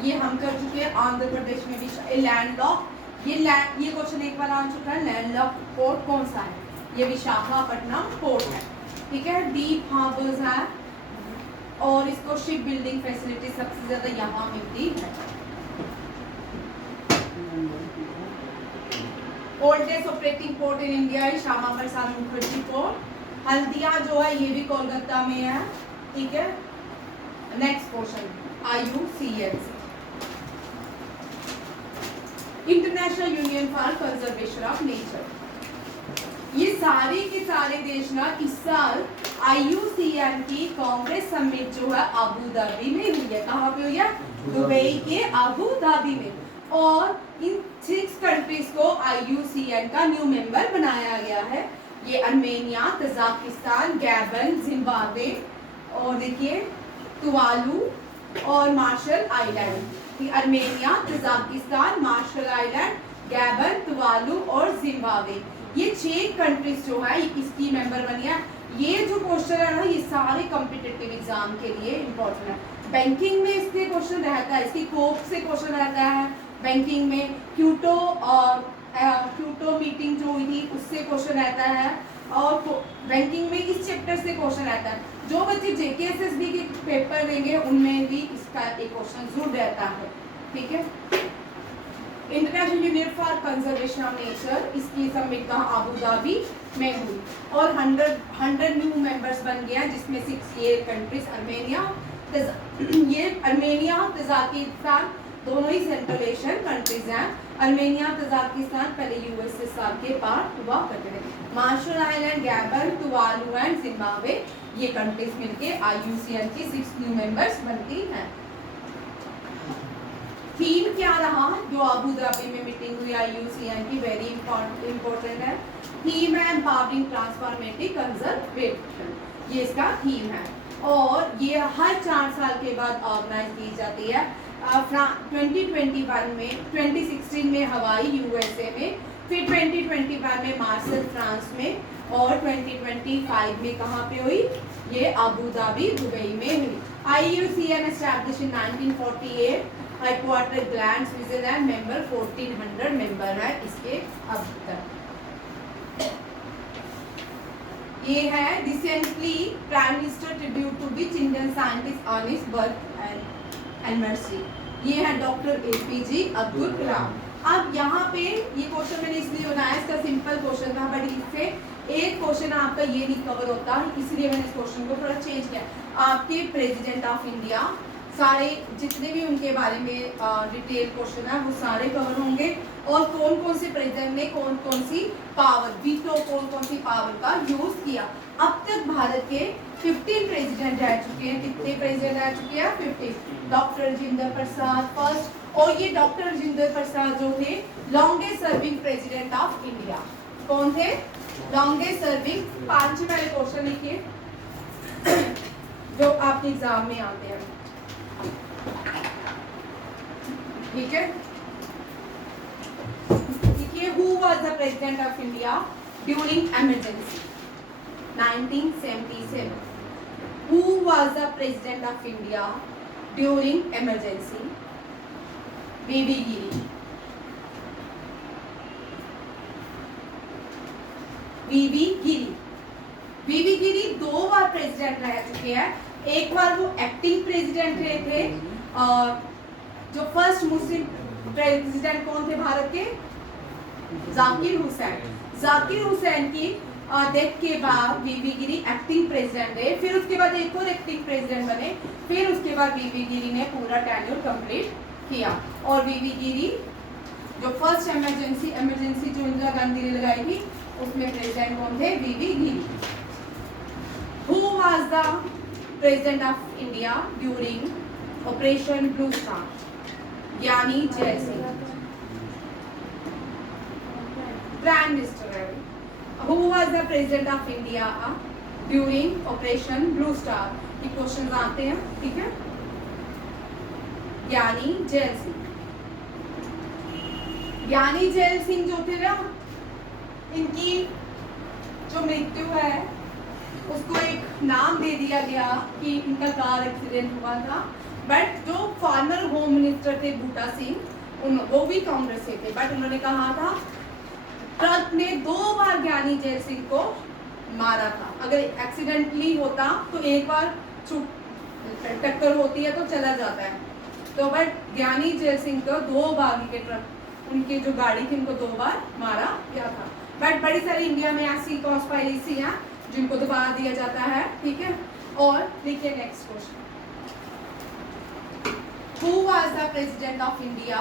ये हम कर चुके हैं आंध्र प्रदेश में भी लैंडलॉक। ये क्वेश्चन एक बार आ चुका है। लैंडलॉक पोर्ट कौन सा है? ये विशाखापट्टनम पोर्ट है। ठीक है, डीप हार्बर्स है और इसको शिप बिल्डिंग फैसिलिटी सबसे ज्यादा यहाँ मिलती है। Oldest operating port in India है श्यामा प्रसाद मुखर्जी पोर्ट। हल्दिया जो है ये भी कोलकाता में है, ठीक है। Next question, IUCN international union for conservation of nature. ये सारे के सारे देश ना इस साल IUCN की कांग्रेस समिट जो है अबू धाबी में हुई है। कहाँ पे हुई है? दुबई के अबू धाबी में। और इन 6 कंट्रीज को IUCN का न्यू मेंबर बनाया गया है। ये अर्मेनिया, तजाकिस्तान, गैबन, जिम्बाब्वे और देखिए तुवालू और Marshall Island. Armenia, Tajikistan, Marshall Island, Gabon, Tuvalu और जिम्बाब्वे, ये 6 कंट्रीज जो है इसकी मेंबर बनी है। ये जो क्वेश्चन है ना ये सारे कॉम्पिटिटिव एग्जाम के लिए इम्पोर्टेंट है। बैंकिंग में इसके क्वेश्चन रहता है, इसकी कोप से क्वेश्चन रहता है। बैंकिंग में क्यूटो मीटिंग जो हुई थी उससे क्वेश्चन रहता है और बैंकिंग में इस चैप्टर से क्वेश्चन रहता है। जो बच्चे JKSSB के पेपर देंगे उनमें भी इसका एक क्वेश्चन जरूर रहता है, ठीक है। International union for conservation of nature, इसकी समिट कहाँ? अबू धाबी में हुई और 100 न्यू मेंबर्स बन गया जिसमें 6 ये कंट्रीज अर्मेनिया, ये अर्मेनिया तजाकिस्तान दोनों ही सेंट्रल एशियन कंट्रीज हैं। अर्मेनिया तजाकिस्तान पहले USSR के पार्ट हुआ करते थे। Marshall Island, Gabon, Tuvalu and Zimbabwe, ये कंट्रीज मिलके IUCN की 6 न्यू मेंबर्स बनती हैं। थीम क्या रहा जो अबू धाबी में मीटिंग हुई IUCN की? वेरी इंपॉर्टेंट है। थीम है एम्पावरिंग ट्रांसफॉर्मेटिव कंजर्वेशन, ये इसका थीम है और ये हर 4 साल के बाद ऑर्गेनाइज की जाती है। 2021 में, 2016 में हवाई USA में, फिर 2021 में मार्सेल फ्रांस में और 2025 में कहाँ पे हुई? ये अबू धाबी दुबई में हुई। IUCN established in 1948, headquarter Gland Switzerland, member 1400 member है इसके अब तक। ये है recently prime minister tribute to which Indian scientist on his birth anniversary. ये है डॉक्टर APJ अब्दुल कलाम। अब यहाँ पे ये क्वेश्चन मैंने इसलिए बनाया, इसका सिंपल क्वेश्चन था बट इससे एक क्वेश्चन आपका ये नहीं कवर होता, इसलिए मैंने इस क्वेश्चन को थोड़ा चेंज किया। आपके प्रेसिडेंट ऑफ इंडिया सारे जितने भी उनके बारे में डिटेल क्वेश्चन है वो सारे कवर होंगे और कौन कौन से प्रेसिडेंट ने कौन कौन सी पावर, वीटो कौन कौन सी पावर का यूज किया। अब तक भारत के 15 प्रेसिडेंट रह चुके हैं। कितने प्रेसिडेंट रह चुके हैं? 50। डॉक्टर राजेंद्र प्रसाद फर्स्ट, और ये डॉक्टर राजेंद्र प्रसाद जो थे longest serving president of India. कौन थे? Longest serving. 5 वाले क्वेश्चन लिखिए जो आपके एग्जाम में आते हैं, ठीक है। देखिए, who was the president of India during emergency 1977? Who was the president of India during emergency? VV Giri. VV Giri. VV Giri 2 bar president रह चुके हैं। एक बार वो एक्टिंग प्रेसिडेंट रहे थे और जो फर्स्ट मुस्लिम प्रेसिडेंट कौन थे भारत के? जाकिर हुसैन। जाकिर हुसैन की डेथ के बाद VV गिरी एक्टिंग प्रेसिडेंट रहे, फिर उसके बाद एक और एक्टिंग प्रेसिडेंट बने, फिर उसके बाद VV गिरी ने पूरा टेन्योर कंप्लीट किया। और VV गिरी जो फर्स्ट इमरजेंसी जो इंदिरा गांधी ने लगाई थी उसमें प्रेसिडेंट कौन थे? VV Giri. Who was the president of India during Operation Blue Star? ज्ञानी जैल सिंह। प्राइम मिनिस्टर है। Who was the president of India during Operation Blue Star? ये क्वेश्चन आते हैं, ठीक है। ज्ञानी जैल सिंह। ज्ञानी जैल सिंह जो थे ना, इनकी जो मृत्यु है उसको एक नाम दे दिया गया कि इनका कार एक्सीडेंट हुआ था। बट जो फॉर्मर होम मिनिस्टर थे बूटा सिंह, वो भी कांग्रेस से थे, बट उन्होंने कहा था ट्रक ने 2 बार ज्ञानी जैल सिंह को मारा था। अगर एक्सीडेंटली होता तो एक बार टक्कर होती है तो चला जाता है, तो बट ज्ञानी जय सिंह को 2 बार उनके ट्रक, उनकी जो गाड़ी थी उनको 2 बार मारा गया था। बट बड़ी सारी इंडिया में ऐसी कॉन्स्पायरेसी हैं जिनको दबा दिया जाता है, ठीक है। और देखिए next question, who was the president of India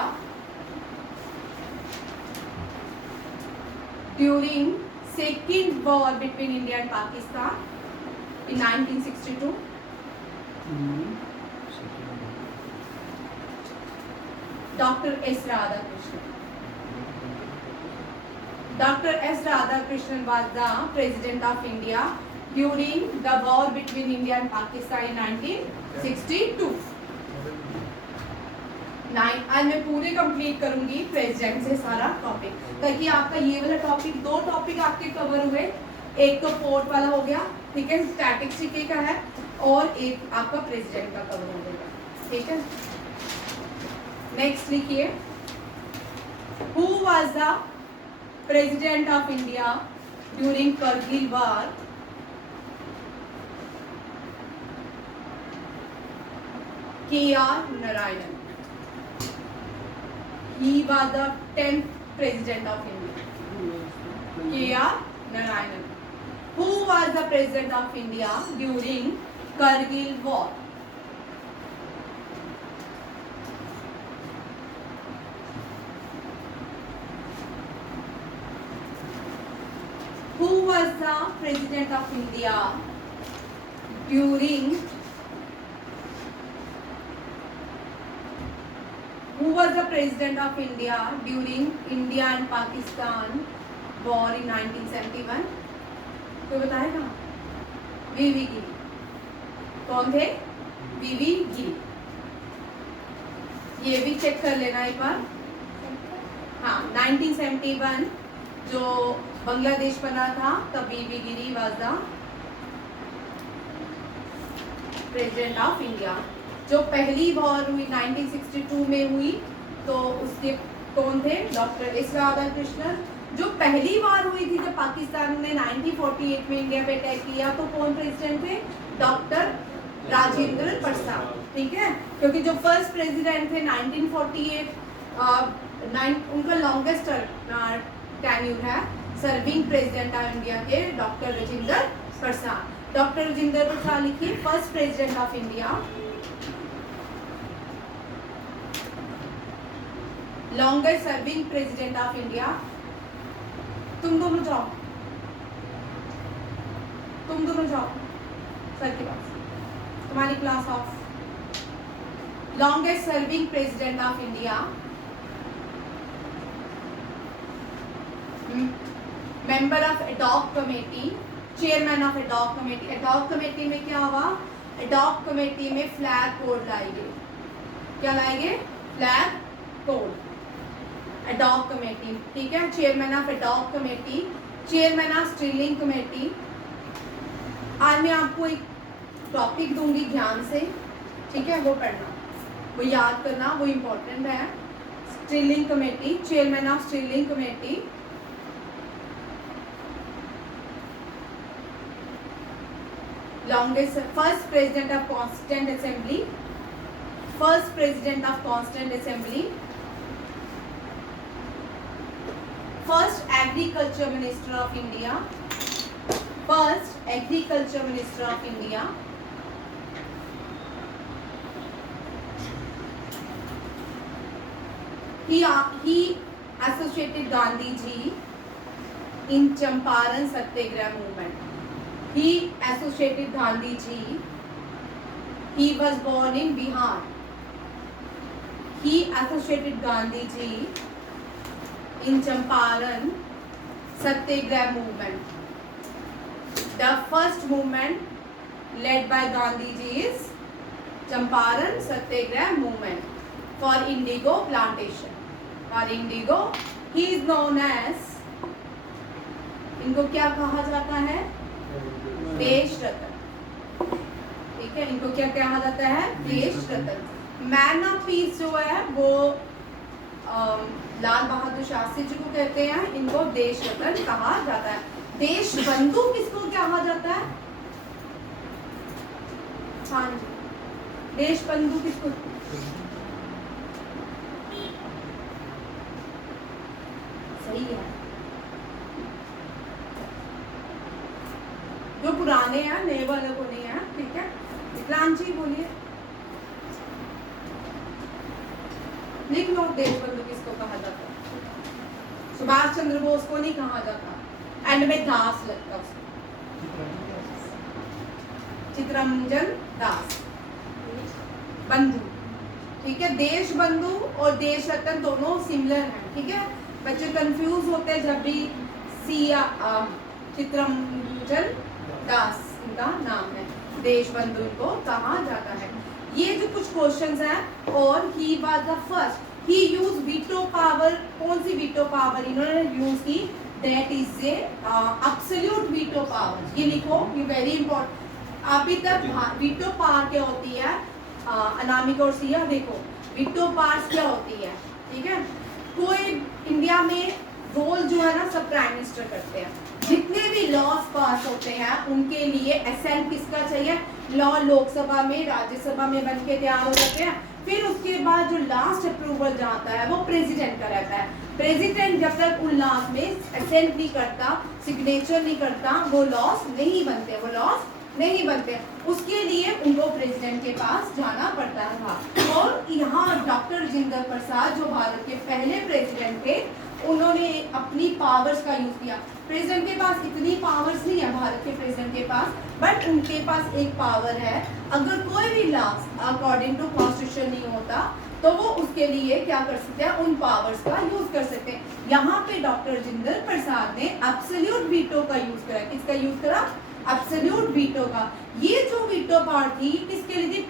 during second war between India and Pakistan in 1962? Dr. S. Radhakrishnan. Dr. S. Radhakrishnan was the President of India during the war between India and Pakistan in 1962. आज मैं पूरे complete करूंगी president से सारा topic, ताकि आपका ये वाला टॉपिक, 2 टॉपिक आपके कवर हुए। एक तो पोर्ट वाला हो गया, ठीक है, स्टैटिक सिक्के का है, और एक आपका प्रेसिडेंट का कवर हो गया, ठीक है। नेक्स्ट लिखिए, who was the president of India during Kargil war? K.R. Narayanan. He was the 10th president of India. K.R. Narayanan. Who was the president of India during Kargil war? Who was the president of India during India and Pakistan war in 1971? कोई बताएगा? वीवी गिरी। कौन थे? वीवी गिरी। ये भी check कर लेना एक बार। हाँ, 1971 जो बांग्लादेश बना था, तब V V Giri was the president of India. जो पहली वॉर हुई 1962 में हुई, तो उसके कौन थे? Doctor S Radhakrishnan. जो पहली बार हुई थी जब पाकिस्तान ने 1948 में इंडिया पे अटैक किया, तो कौन प्रेसिडेंट थे? डॉक्टर राजेंद्र प्रसाद, ठीक है। क्योंकि जो फर्स्ट प्रेसिडेंट थे 1948, उनका लॉन्गेस्ट टेन्यूर है सर्विंग प्रेसिडेंट ऑफ इंडिया के डॉक्टर राजेंद्र प्रसाद। डॉक्टर राजेंद्र प्रसाद लिखिए, first president of India, longest serving president of India. तुम दोनों जाओ सर के पास, तुम्हारी class of. Longest serving president of India, member of ad hoc committee, chairman of ad hoc committee. Ad hoc committee में क्या हुआ? एडॉक कमेटी में फ्लैग कोड लाएंगे। क्या लाएंगे? Flag code. एडॉक कमेटी, ठीक है। Chairman of ad hoc committee, chairman of stealing committee. आज मैं आपको एक टॉपिक दूंगी ध्यान से, ठीक है, वो पढ़ना, वो याद करना, वो इम्पोर्टेंट है। Stealing committee, chairman of stealing committee, longest first president of Constituent Assembly, first president of Constituent Assembly, first agriculture minister of India, first agriculture minister of India, he associated Gandhi ji in Champaran Satyagraha movement. He associated Gandhi ji. He was born in Bihar. He associated Gandhi ji in Champaran Satyagraha movement. The first movement led by Gandhi ji is Champaran Satyagraha movement for indigo plantation. For indigo, he is known as, इनको क्या कहा जाता है? देश रत्न, ठीक है। इनको क्या कहा जाता है? देश रत्न। मैन ऑफ पीस जो है वो लाल बहादुर शास्त्री जी को कहते हैं, इनको देश रत्न कहा जाता है। देश बंधु किसको कहा जाता है? हाँ जी, देश बंधु किसको? सही है, जो पुराने हैं, नए वालों को नहीं है, ठीक है। विक्रांत जी बोलिए, लिख लो देश बंधु किसको कहा जाता है। सुभाष चंद्र बोस को नहीं कहा जाता, एंड में दास लगता उसको, चित्ररंजन दास बंधु, ठीक है। देश बंधु और देश रत्न दोनों सिमिलर हैं, ठीक है। बच्चे कंफ्यूज होते हैं जब भी चित्ररंजन दास इनका नाम है, देश बंधु को कहा जाता है। ये जो कुछ क्वेश्चंस हैं, और he was the first, he use veto power. कौन सी वीटो पावर इन्होंने यूज की? That is a absolute veto power. ये लिखो, ये वेरी इंपॉर्टेंट। अभी तक वीटो पावर क्या होती है, अनामिका और सिया देखो, वीटो पावर क्या होती है, ठीक है। कोई इंडिया में रोल जो है ना सब प्राइम मिनिस्टर करते हैं। जितने भी लॉज पास होते हैं उनके लिए असेंट किसका चाहिए? लॉ लोकसभा में, राज्यसभा में बन के तैयार हो जाते हैं। फिर उसके बाद जो लास्ट अप्रूवल जाता है वो प्रेसिडेंट का रहता है। प्रेसिडेंट जब तक उन लॉज में असेंट नहीं करता, सिग्नेचर नहीं करता, वो लॉज नहीं बनते, वो लॉज नहीं बनते। उसके लिए उनको प्रेसिडेंट के पास जाना पड़ता था। और यहाँ डॉक्टर राजेंद्र प्रसाद जो भारत के पहले प्रेसिडेंट थे, उन्होंने अपनी पावर्स का यूज किया। प्रेसिडेंट के पास इतनी पावर्स नहीं है भारत के प्रेसिडेंट के पास, बट उनके पास एक पावर है, अगर कोई भी लॉज अकॉर्डिंग टू कॉन्स्टिट्यूशन नहीं होता तो वो उसके लिए क्या कर सकते हैं, उन पावर्स का यूज कर सकते हैं। यहाँ पे डॉक्टर राजेंद्र प्रसाद ने एब्सोल्यूट वीटो का यूज करा। किसका यूज करा? एब्सोल्यूट वीटो का। ये जो वीटो पावर थी किसके लिए थी?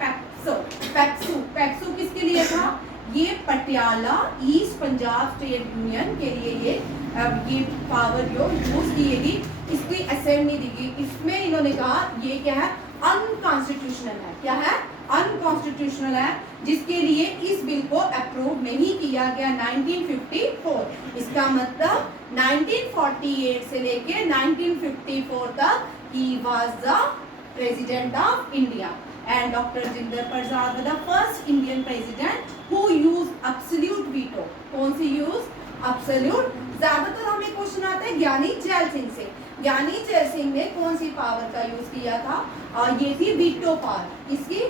पैक्सू किसके लिए था? ये Patiala east Punjab state union के लिए ये पावर जो यूज की गई, इसकी असेंट नहीं दी गई। इसमें इन्होंने कहा ये क्या है? अनकॉन्स्टिट्यूशनल है। क्या है? अनकॉन्स्टिट्यूशनल है, जिसके लिए इस बिल को अप्रूव नहीं किया गया 1954। इसका मतलब 1948 से लेके 1954 तक he was the president of India, and Dr. Rajendra Prasad was the first Indian president who used absolute veto. कौन सी यूज? एब्सोल्यूट। ज्यादातर हमें क्वेश्चन आता है ज्ञानी जैल सिंह से। ज्ञानी जैल सिंह ने कौन सी पावर का यूज किया था? ये थी वीटो पावर। इसकी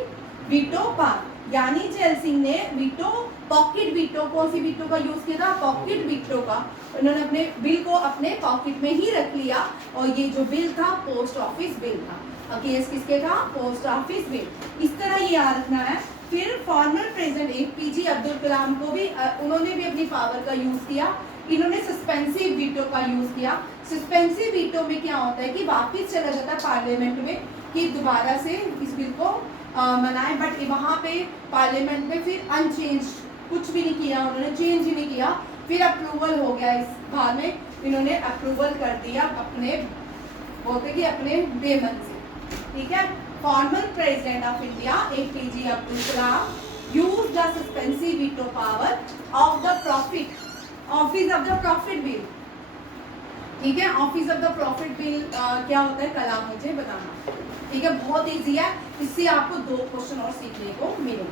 वीटो पावर। ज्ञानी जैल सिंह ने वीटो, पॉकेट वीटो, कौन सी वीटो का यूज किया था? पॉकेट वीटो का। उन्होंने अपने बिल को अपने पॉकेट में ही रख लिया, और ये जो बिल था पोस्ट ऑफिस बिल था। केस किसके था? Post office bill. इस तरह ये याद रखना है। फिर फॉर्मर प्रेसिडेंट एपीजे अब्दुल कलाम को भी उन्होंने भी अपनी पावर का यूज किया। इन्होंने सस्पेंसिव वीटो का यूज किया। सस्पेंसिव वीटो में क्या होता है कि वापिस चला जाता है पार्लियामेंट में कि दोबारा से इस बिल को मनाए, बट वहाँ पे पार्लियामेंट में फिर अनचेंज कुछ भी नहीं किया, उन्होंने चेंज ही नहीं किया। फिर अप्रूवल हो गया, इस बार में इन्होंने अप्रूवल कर दिया अपने, बोलते कि अपने बेमन से, ठीक है। Former president of India APJ Abdul Kalam used the suspensive veto power of the profit, office of the profit bill, ठीक है। Office of the profit bill क्या होता है? कलाम मुझे बताना, ठीक है। बहुत इजी है, इससे आपको 2 क्वेश्चन और सीखने को मिलेंगे,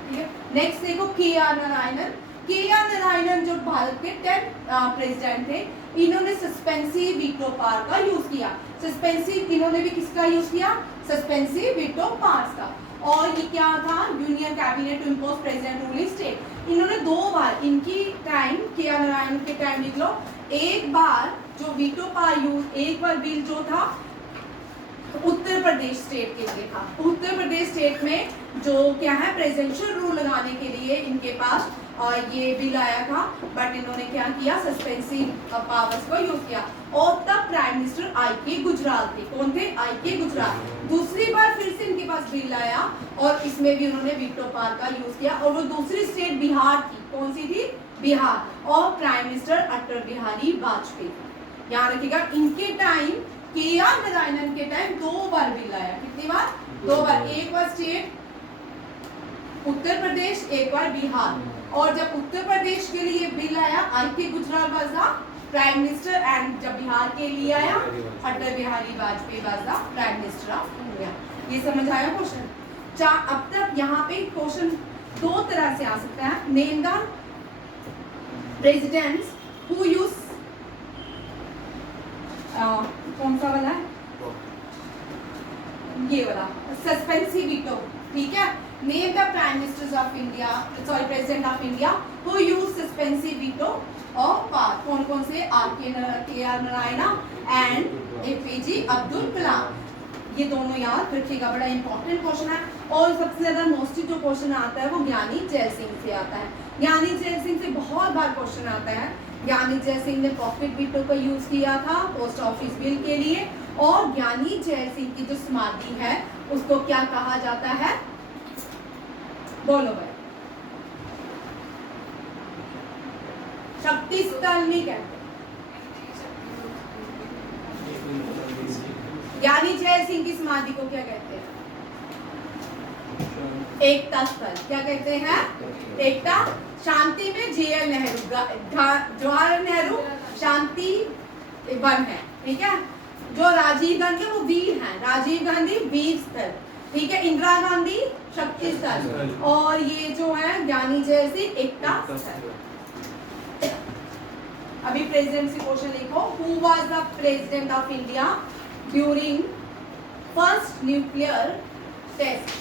ठीक है। नेक्स्ट देखो, के आर नारायणन। के आर नारायणन जो भारत के 10th प्रेसिडेंट थे, इन्होंने सस्पेंसिव वीटो पावर का यूज किया। सस्पेंसिव इन्होंने भी किसका यूज किया? सस्पेंसिव वीटो पावर का। और ये क्या था? Union cabinet to impose president ruling state. इन्होंने 2 बार, इनकी टाइम, के आर नारायणन के टाइम लिख लो, एक बार जो वीटो पावर यूज, एक बार बिल जो था उत्तर प्रदेश स्टेट के लिए था। उत्तर प्रदेश स्टेट में जो क्या है, प्रेसिडेंशियल रूल लगाने के लिए इनके पास ये बिल आया था, बट इन्होंने क्या किया? सस्पेंसिव पावर्स को यूज किया। और तब प्राइम मिनिस्टर आई.के. गुजराल थे। कौन थे? आई.के. गुजराल। दूसरी बार फिर से इनके पास बिल आया और इसमें भी उन्होंने वीटो पावर का यूज किया, और वो दूसरी स्टेट बिहार थी। कौन सी थी? बिहार। और प्राइम मिनिस्टर अटल बिहारी वाजपेयी। याद रखिएगा, इनके टाइम, के आर नारायणन के टाइम 2 बार बिल आया। कितनी बार? 2 बार। एक बार स्टेट उत्तर प्रदेश, एक बार बिहार। और जब उत्तर प्रदेश के लिए बिल आया, I K. Gujral was the prime minister and जब बिहार के लिए आया Atal Bihari Vajpayee was the prime minister of India. ये समझ आया क्वेश्चन? अब तक यहाँ पे क्वेश्चन दो तरह से आ सकता है। Name the presidents who use कौन सा वाला है, ये वाला सस्पेंसिव वीटो, ठीक है। Name the prime ministers of India, sorry president of India who use suspensive veto of power. कौन कौन से? के आर नारायणा एंड एपीजे अब्दुल कलाम। ये दोनों याद रखिएगा, बड़ा इंपॉर्टेंट क्वेश्चन है। और सबसे ज्यादा मोस्टली जो क्वेश्चन आता है वो ज्ञानी जैल सिंह से आता है। ज्ञानी जैल सिंह से बहुत बार क्वेश्चन आता है। ज्ञानी जैल सिंह ने पॉकेट वीटो का यूज किया था पोस्ट ऑफिस बिल के लिए, और ज्ञानी जैल सिंह की जो समाधि है उसको क्या कहा जाता है? बोलो भाई। शक्ति स्थल में कहते हैं। ज्ञानी जैल सिंह की समाधि को क्या कहते हैं? एकता स्थल। क्या कहते हैं? एकता। शांति में जेएल नेहरू, जवाहरलाल नेहरू शांति वन है, ठीक है। जो राजीव गांधी वो वीर हैं, राजीव गांधी वीर स्थल, ठीक है। इंदिरा गांधी शक्ति स्थल, और ये जो है ज्ञानी जैल सिंह एकता स्थल। अभी प्रेसिडेंट से क्वेश्चन लिखो। Who was the president of India during first nuclear test?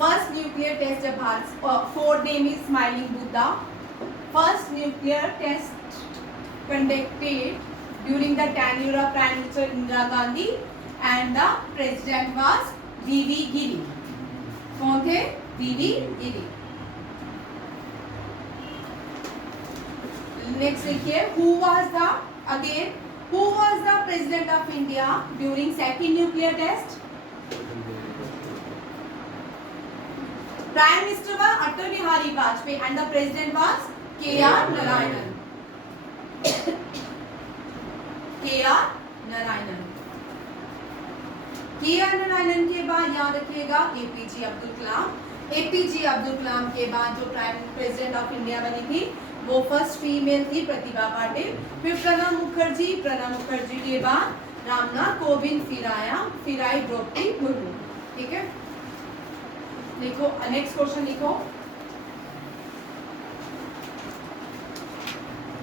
First nuclear test जब Bharat, fourth name is smiling Buddha. First nuclear test conducted during the tenure of prime minister Indira Gandhi and the president was V V Giri. कौन थे? V V Giri. Next देखिए, who was the again who was the president of India during second nuclear test? Prime minister was Atal Bihari Vajpayee and the president was KR. Narayanan. K R. Narayanan. K R. Narayanan के बाद याद रखिएगा APJ Abdul कलाम। APJ Abdul कलाम के बाद जो प्राइम प्रेसिडेंट ऑफ इंडिया बनी थी वो फर्स्ट फीमेल थी प्रतिभा पाटिल। फिर प्रणब मुखर्जी, प्रणब मुखर्जी के बाद रामनाथ कोविंद, फिर आई द्रौपदी मुर्मू, ठीक है। लिखो नेक्स्ट क्वेश्चन लिखो।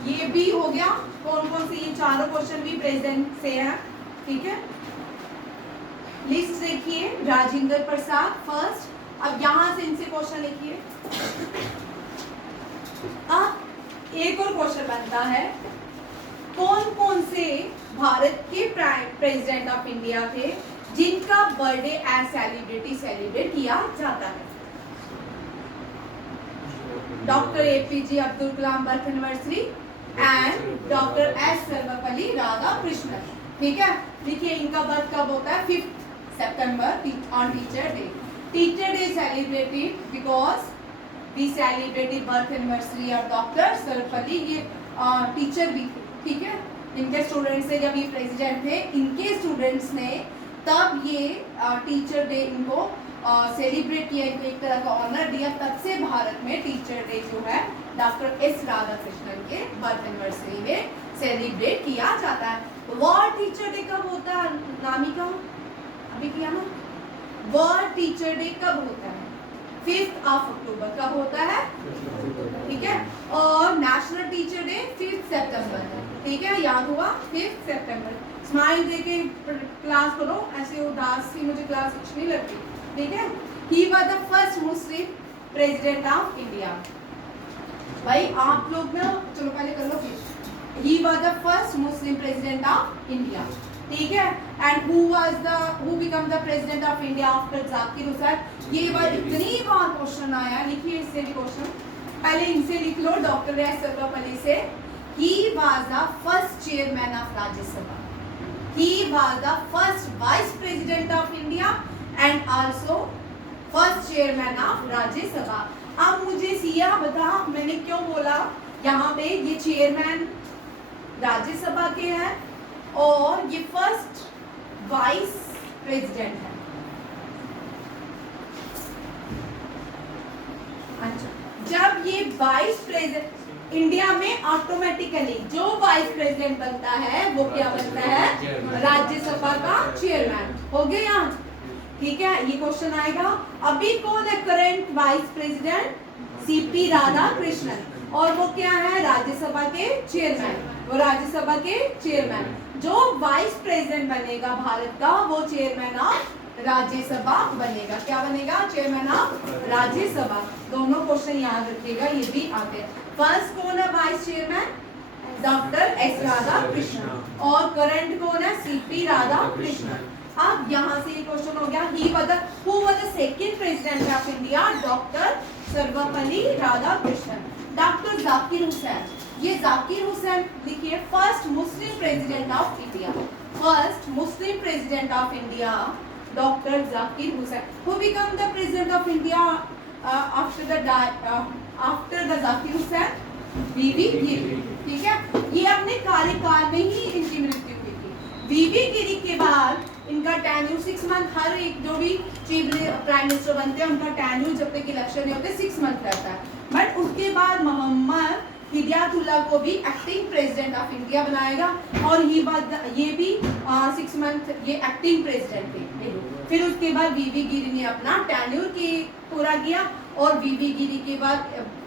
ये भी हो गया। कौन कौन से? ये चारों क्वेश्चन भी प्रेजेंट से है, ठीक है। लिस्ट देखिए। राजेंद्र प्रसाद फर्स्ट। अब यहां से इनसे क्वेश्चन लिखिए। अब एक और क्वेश्चन बनता है, कौन कौन से भारत के प्रेसिडेंट ऑफ इंडिया थे जिनका बर्थडे एज सेलिब्रिटी सेलिब्रेट किया जाता है? Doctor APJ Abdul Kalam birth anniversary and doctor S Sarvepalli Radhakrishnan, ठीक है। देखिए इनका बर्थ कब होता है? 5 सितंबर on teacher day. Teacher day celebrated because we celebrated birth anniversary of doctor Sarvepalli. ये टीचर भी, ठीक है। इनके स्टूडेंट्स से जब ये प्रेसिडेंट थे, इनके स्टूडेंट्स ने तब ये टीचर डे इनको सेलिब्रेट किया, इनको एक तरह का ऑनर दिया। तब से भारत में टीचर डे जो है डॉक्टर एस राधाकृष्णन के बर्थ एनिवर्सरी में सेलिब्रेट किया जाता है। वर्ल्ड टीचर डे कब होता है? नामिका अभी किया ना। वर्ल्ड टीचर डे कब होता है? 5 अक्टूबर। कब होता है? ठीक है। और नेशनल टीचर डे 5 सितंबर है, ठीक है। याद हुआ? 5 सितंबर। स्माइल देके क्लास करो, ऐसे उदास सी मुझे क्लास अच्छी नहीं लगती, ठीक है। He was the first Muslim president of India. भाई आप लोग ना, चलो पहले कर लो फिर। He was the first Muslim president of India, ठीक है। And who become the president of India after Zakir Hussain? ये बार इतनी बार क्वेश्चन आया, लिखिए इससे भी क्वेश्चन। पहले इनसे लिख लो, डॉक्टर एस सर्वपल्ली से। He was the first chairman of Rajya Sabha. He was the first vice president of India and also first chairman of Rajya Sabha. अब मुझे सिया बता, मैंने क्यों बोला यहाँ पे ये चेयरमैन राज्यसभा के हैं और ये फर्स्ट वाइस प्रेसिडेंट है। अच्छा, जब कि वाइस प्रेसिडेंट इंडिया में ऑटोमेटिकली जो वाइस प्रेसिडेंट बनता है वो क्या बनता है, राज्यसभा का चेयरमैन। हो गया यहाँ, ठीक है, ये क्वेश्चन आएगा। अभी कौन है current vice president, CP Radha Krishnan, और वो क्या है, राज्यसभा के चेयरमैन, वो राज्यसभा के चेयरमैन। जो वाइस प्रेसिडेंट बनेगा भारत का वो चेयरमैन ऑफ राज्यसभा बनेगा। क्या बनेगा, चेयरमैन ऑफ राज्यसभा। दोनों क्वेश्चन याद रखिएगा, ये भी आते हैं। फर्स्ट कौन है vice chairman, doctor S Radha Krishnan, और करंट कौन है, सीपी राधा कृष्णन। अब यहाँ से ये क्वेश्चन हो गया, who was the second president of India, doctor Sarvepalli Radhakrishnan. Doctor Zakir Hussain, ये जाकिर हुसैन लिखिए, first Muslim president of India, first Muslim president of India doctor Zakir Hussain. Who become the president of India after the Zakir Hussain, V V Giri, ठीक है। ये अपने कार्यकाल में ही इनकी मृत्यु हुई थी। वीवी गिरी के बाद इनका टेन्यूर 6 मंथ, हर एक जो भी चीफ प्राइम मिनिस्टर बनते हैं उनका टेन्यूर जब तक इलेक्शन नहीं होते 6 मंथ रहता है। बट उसके बाद मोहम्मद हिदायतुल्लाह को भी एक्टिंग प्रेसिडेंट ऑफ इंडिया बनाएगा, और ये भी 6 मंथ ये एक्टिंग प्रेसिडेंट थे। फिर उसके बाद वीवी गिरी ने अपना टेन्यूर की पूरा किया, और वीवी गिरी के बाद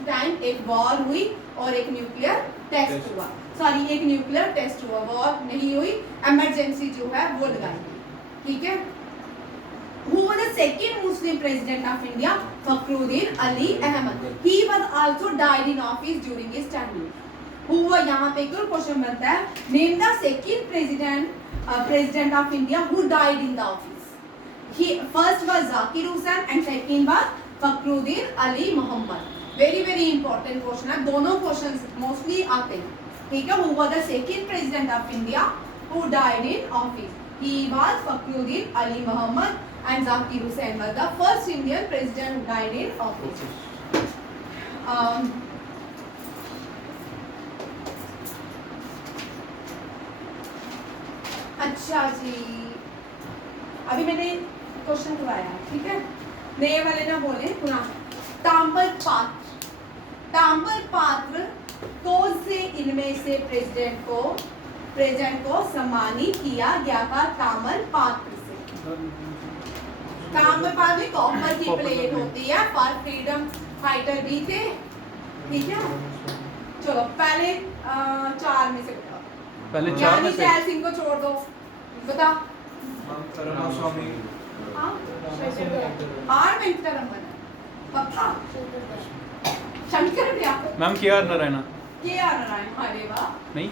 टाइम एक वॉर हुई और एक न्यूक्लियर टेस्ट हुआ, सॉरी एक न्यूक्लियर टेस्ट हुआ, वॉर नहीं हुई, इमरजेंसी जो है वो लगाई, ठीक है। Who was the second Muslim president of India? Fakhruddin Ali Ahmad. He was also died in office during his tenure. Who was, यहाँ पे एक और क्वेश्चन बनता है, name the second president of India who died in the office. He first was Zakir Hussain and second was Fakhruddin Ali Muhammad. Very important question है, दोनों questions mostly आते हैं, ठीक है। Who was the second president of India who died in office? He was Fakhruddin Ali Muhammad, and Zakir Hussain was the first Indian president who died in office. अच्छा जी, अभी मैंने question करवाया, ठीक है, नए वाले ना बोले पुराना। ताम्र पात्र कौन से इनमें से प्रेसिडेंट को सम्मानित किया गया था? ताम्र पात्र से, ताम्र पात्र कॉपर की प्लेट होती है, फॉर फ्रीडम फाइटर भी थे, ठीक है। चलो पहले 4 में से बताओ, पहले 4 में से जैल सिंह को छोड़ दो, बता। आर वेंकटरमन, पक्का। शंकर व्यापक, मैम के आर नारायण, अरे वाह, नहीं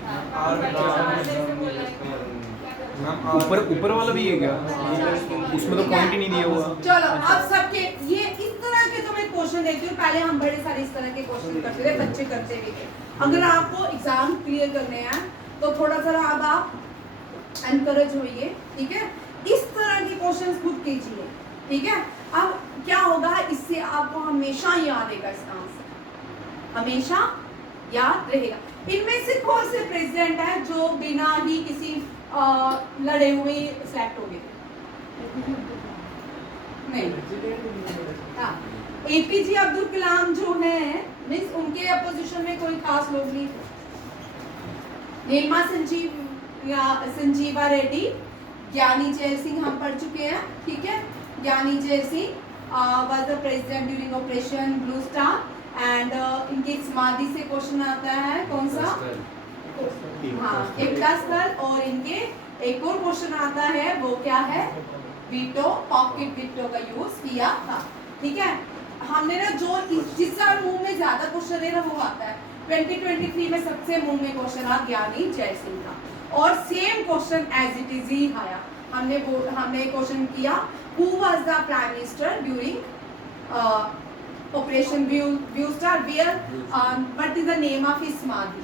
ऊपर वाला भी है क्या? उसमें तो पॉइंट ही नहीं दिया हुआ। चलो अब सबके ये इस तरह के तो मैं क्वेश्चन देती हूँ, पहले हम बड़े सारे इस तरह के क्वेश्चन करते थे, बच्चे करते भी थे। अगर आपको एग्जाम क्लियर करने हैं तो थोड़ा सा अब आप एनकरेज होइए, ठीक है। इस तरह के क्वेश्चंस खुद कीजिए, ठीक है। अब क्या होगा, इससे आपको हमेशा याद रहेगा, इसका आंसर हमेशा याद रहेगा। इनमें से कौन से प्रेसिडेंट है जो बिना ही किसी लड़े हुए सिलेक्ट हो गए? नहीं, हाँ, एपीजे अब्दुल कलाम जो है, मीन्स उनके अपोजिशन में कोई खास लोग नहीं थे। नीलमा संजीवा रेड्डी, ज्ञानी जैल सिंह हम पढ़ चुके हैं, ठीक है। ज्ञानी gel Singh was the president during operation blue star, and इनकी समाधि से क्वेश्चन आता है कौन सा? हाँ, एकता स्थल। और इनके एक और क्वेश्चन आता है, वो क्या है? वीटो, पॉकेट वीटो का यूज किया था, ठीक है। हमने ना जो जिस मुंह में ज्यादा क्वेश्चन है ना वो आता है 2023 में, सबसे मुंह में क्वेश्चन आ ज्ञानी जय सिंह का, और same question as it is ही आया। हमने क्वेश्चन किया, who was the prime minister during operation blue star, where what is the name of his samadhi?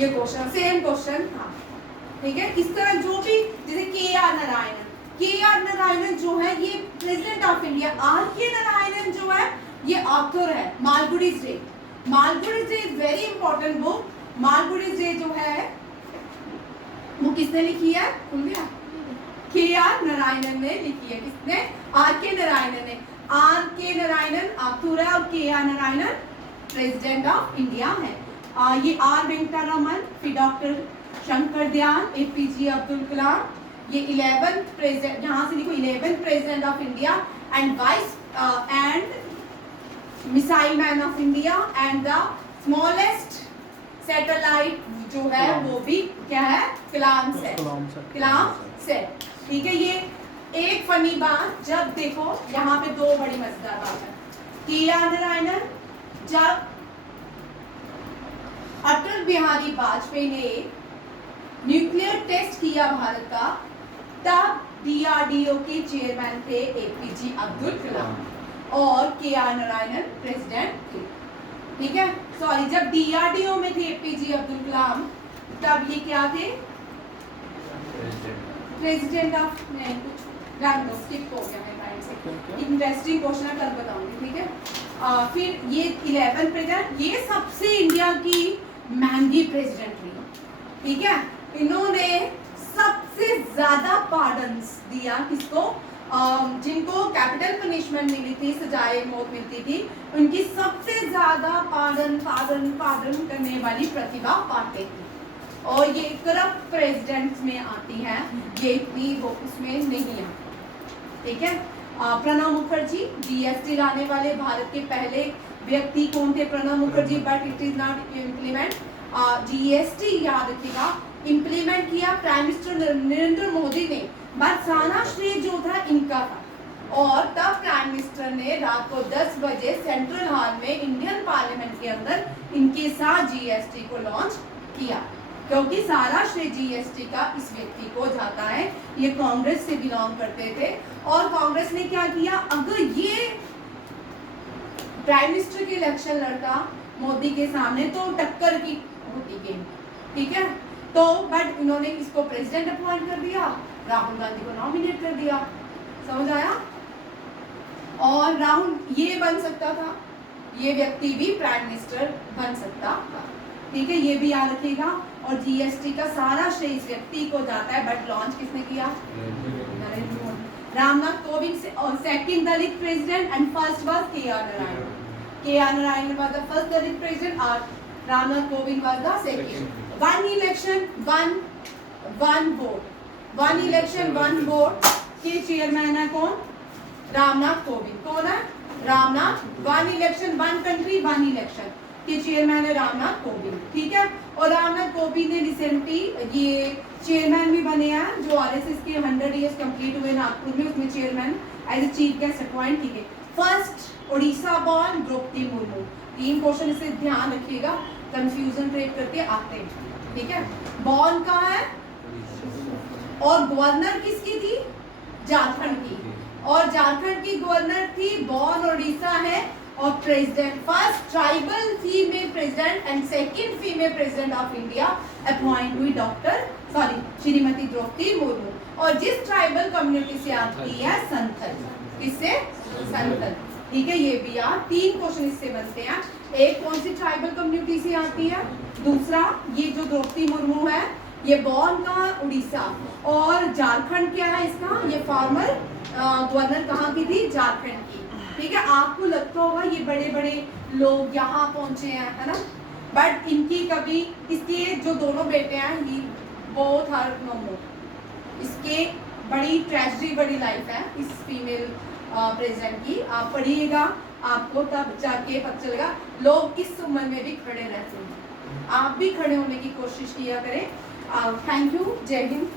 ये क्वेश्चन सेम क्वेश्चन था, ठीक है। इस तरह जो भी, जैसे के आर नारायणन जो है ये प्रेसिडेंट ऑफ इंडिया, आर के नारायणन जो है ये ऑथर है Malgudi's day. Malgudi's day is very important book. Malgudi's day जो है वो किसने लिखी है? भूल गया? के आर नारायणन ने लिखी है। किसने? आर के नारायणन ने। आर के नारायणन ऑथर है और K R Narayanan president of India है। ये आर वेंकटरमन, फिर डॉक्टर शंकर दयाल, एपीजे अब्दुल कलाम, ये 11th प्रेसिडेंट, यहाँ से लिखो 11th president of India and vice and missile man of India and the smallest satellite जो है वो भी क्या है, कलाम सेट। ठीक है, ये एक फनी बात, जब देखो यहाँ पे दो बड़ी मजेदार बात है। के.आर. नारायणन, जब अटल बिहारी वाजपेयी ने न्यूक्लियर टेस्ट किया भारत का, तब DRDO के चेयरमैन थे एपीजे अब्दुल कलाम और के.आर. नारायणन प्रेसिडेंट थे। ठीक है, सॉरी, जब DRDO में थे एपीजे अब्दुल कलाम, तब ये क्या थे, प्रेसिडेंट ऑफ, नहीं कुछ स्किप हो गया मेरे माइंड से, इंटरेस्टिंग क्वेश्चन है, कल बताऊंगी। ठीक है, फिर ये 11 प्रेसिडेंट, ये सबसे इंडिया की महंगी प्रेसिडेंट थी। ठीक है, इन्होंने सबसे ज्यादा पार्डन्स दिया, किसको, जिनको कैपिटल पनिशमेंट मिली थी, सजाए मौत मिलती थी, उनकी सबसे ज्यादा पार्डन करने वाली प्रतिभा पाटिल थी। और ये करप्ट प्रेसिडेंट्स में आती है, ये इतनी वो उसमें नहीं आती। ठीक है, प्रणब मुखर्जी, GST लाने वाले भारत के पहले व्यक्ति कौन थे, Pranab Mukherjee, but it is not implement. GST याद रखिएगा, इम्प्लीमेंट किया प्राइम मिनिस्टर नरेंद्र मोदी ने, बट सारा श्रेय जो था इनका था। और तब प्राइम मिनिस्टर ने रात को 10 बजे सेंट्रल हॉल में इंडियन पार्लियामेंट के अंदर इनके साथ GST को लॉन्च किया, क्योंकि सारा श्रेय GST का इस व्यक्ति को जाता है। ये कांग्रेस से बिलोंग करते थे और कांग्रेस ने क्या किया, अगर ये प्राइम मिनिस्टर के इलेक्शन लड़ता मोदी के सामने तो टक्कर की होती गेम। ठीक है, तो बट इन्होंने इसको प्रेसिडेंट अपॉइंट कर दिया, राहुल गांधी को नॉमिनेट कर दिया। समझ आया? और राहुल ये बन सकता था, ये व्यक्ति भी प्राइम मिनिस्टर बन सकता था। ठीक है, ये भी याद रखिएगा। और GST का सारा श्रेय इस व्यक्ति को जाता है, बट लॉन्च किसने किया, Narendra Modi. Ramnath Kovind second Dalit president and first was K R. Narayanan. K R. Narayanan was the first Dalit president और Ramnath Kovind was the second. One election one vote, one election one vote के चेयरमैन है कौन, रामनाथ कोविंद। कौन है, Ramnath. One election one country one election के चेयरमैन है रामनाथ कोविंद। ठीक है, और रामनाथ कोविंद ने रिसेंटली ये चेयरमैन भी बने हैं, जो RSS के 100 ईयर्स कंप्लीट हुए नागपुर में, उसमें chairman as a chief guest appoint किए। First Odisha born Draupadi Murmu. 3 question इसे ध्यान रखिएगा, कंफ्यूजन क्रिएट करके आते हैं। ठीक है, बॉर्न कहाँ है और गवर्नर किसकी थी, झारखंड की, और झारखंड की गवर्नर थी, बॉर्न ओडिशा है। और president, first tribal female president and second female president of India appoint हुई श्रीमती द्रौपदी मुर्मू। और जिस ट्राइबल कम्युनिटी से आती है, संथल। किससे, संथल। ठीक है, ये भी यार 3 क्वेश्चन इससे बनते हैं। एक, कौन सी ट्राइबल कम्युनिटी से आती है, दूसरा ये जो द्रौपदी मुर्मू है ये बॉर्न का उड़ीसा, और झारखंड क्या है इसका, ये फॉर्मर गवर्नर कहाँ की थी, झारखंड की। ठीक है, आपको लगता होगा ये बड़े बड़े लोग यहाँ पहुंचे हैं, है ना, बट इनकी कभी, इसके जो दोनों बेटे हैं, ही बोथ आर नो मोर। इसके बड़ी ट्रेजेडी, बड़ी लाइफ है इस फीमेल प्रेसिडेंट की। आप पढ़िएगा, आपको तब जाके पता चलेगा लोग इस उम्र में भी खड़े रहते हैं। आप भी खड़े होने की कोशिश किया करें। थैंक यू, जय हिंद।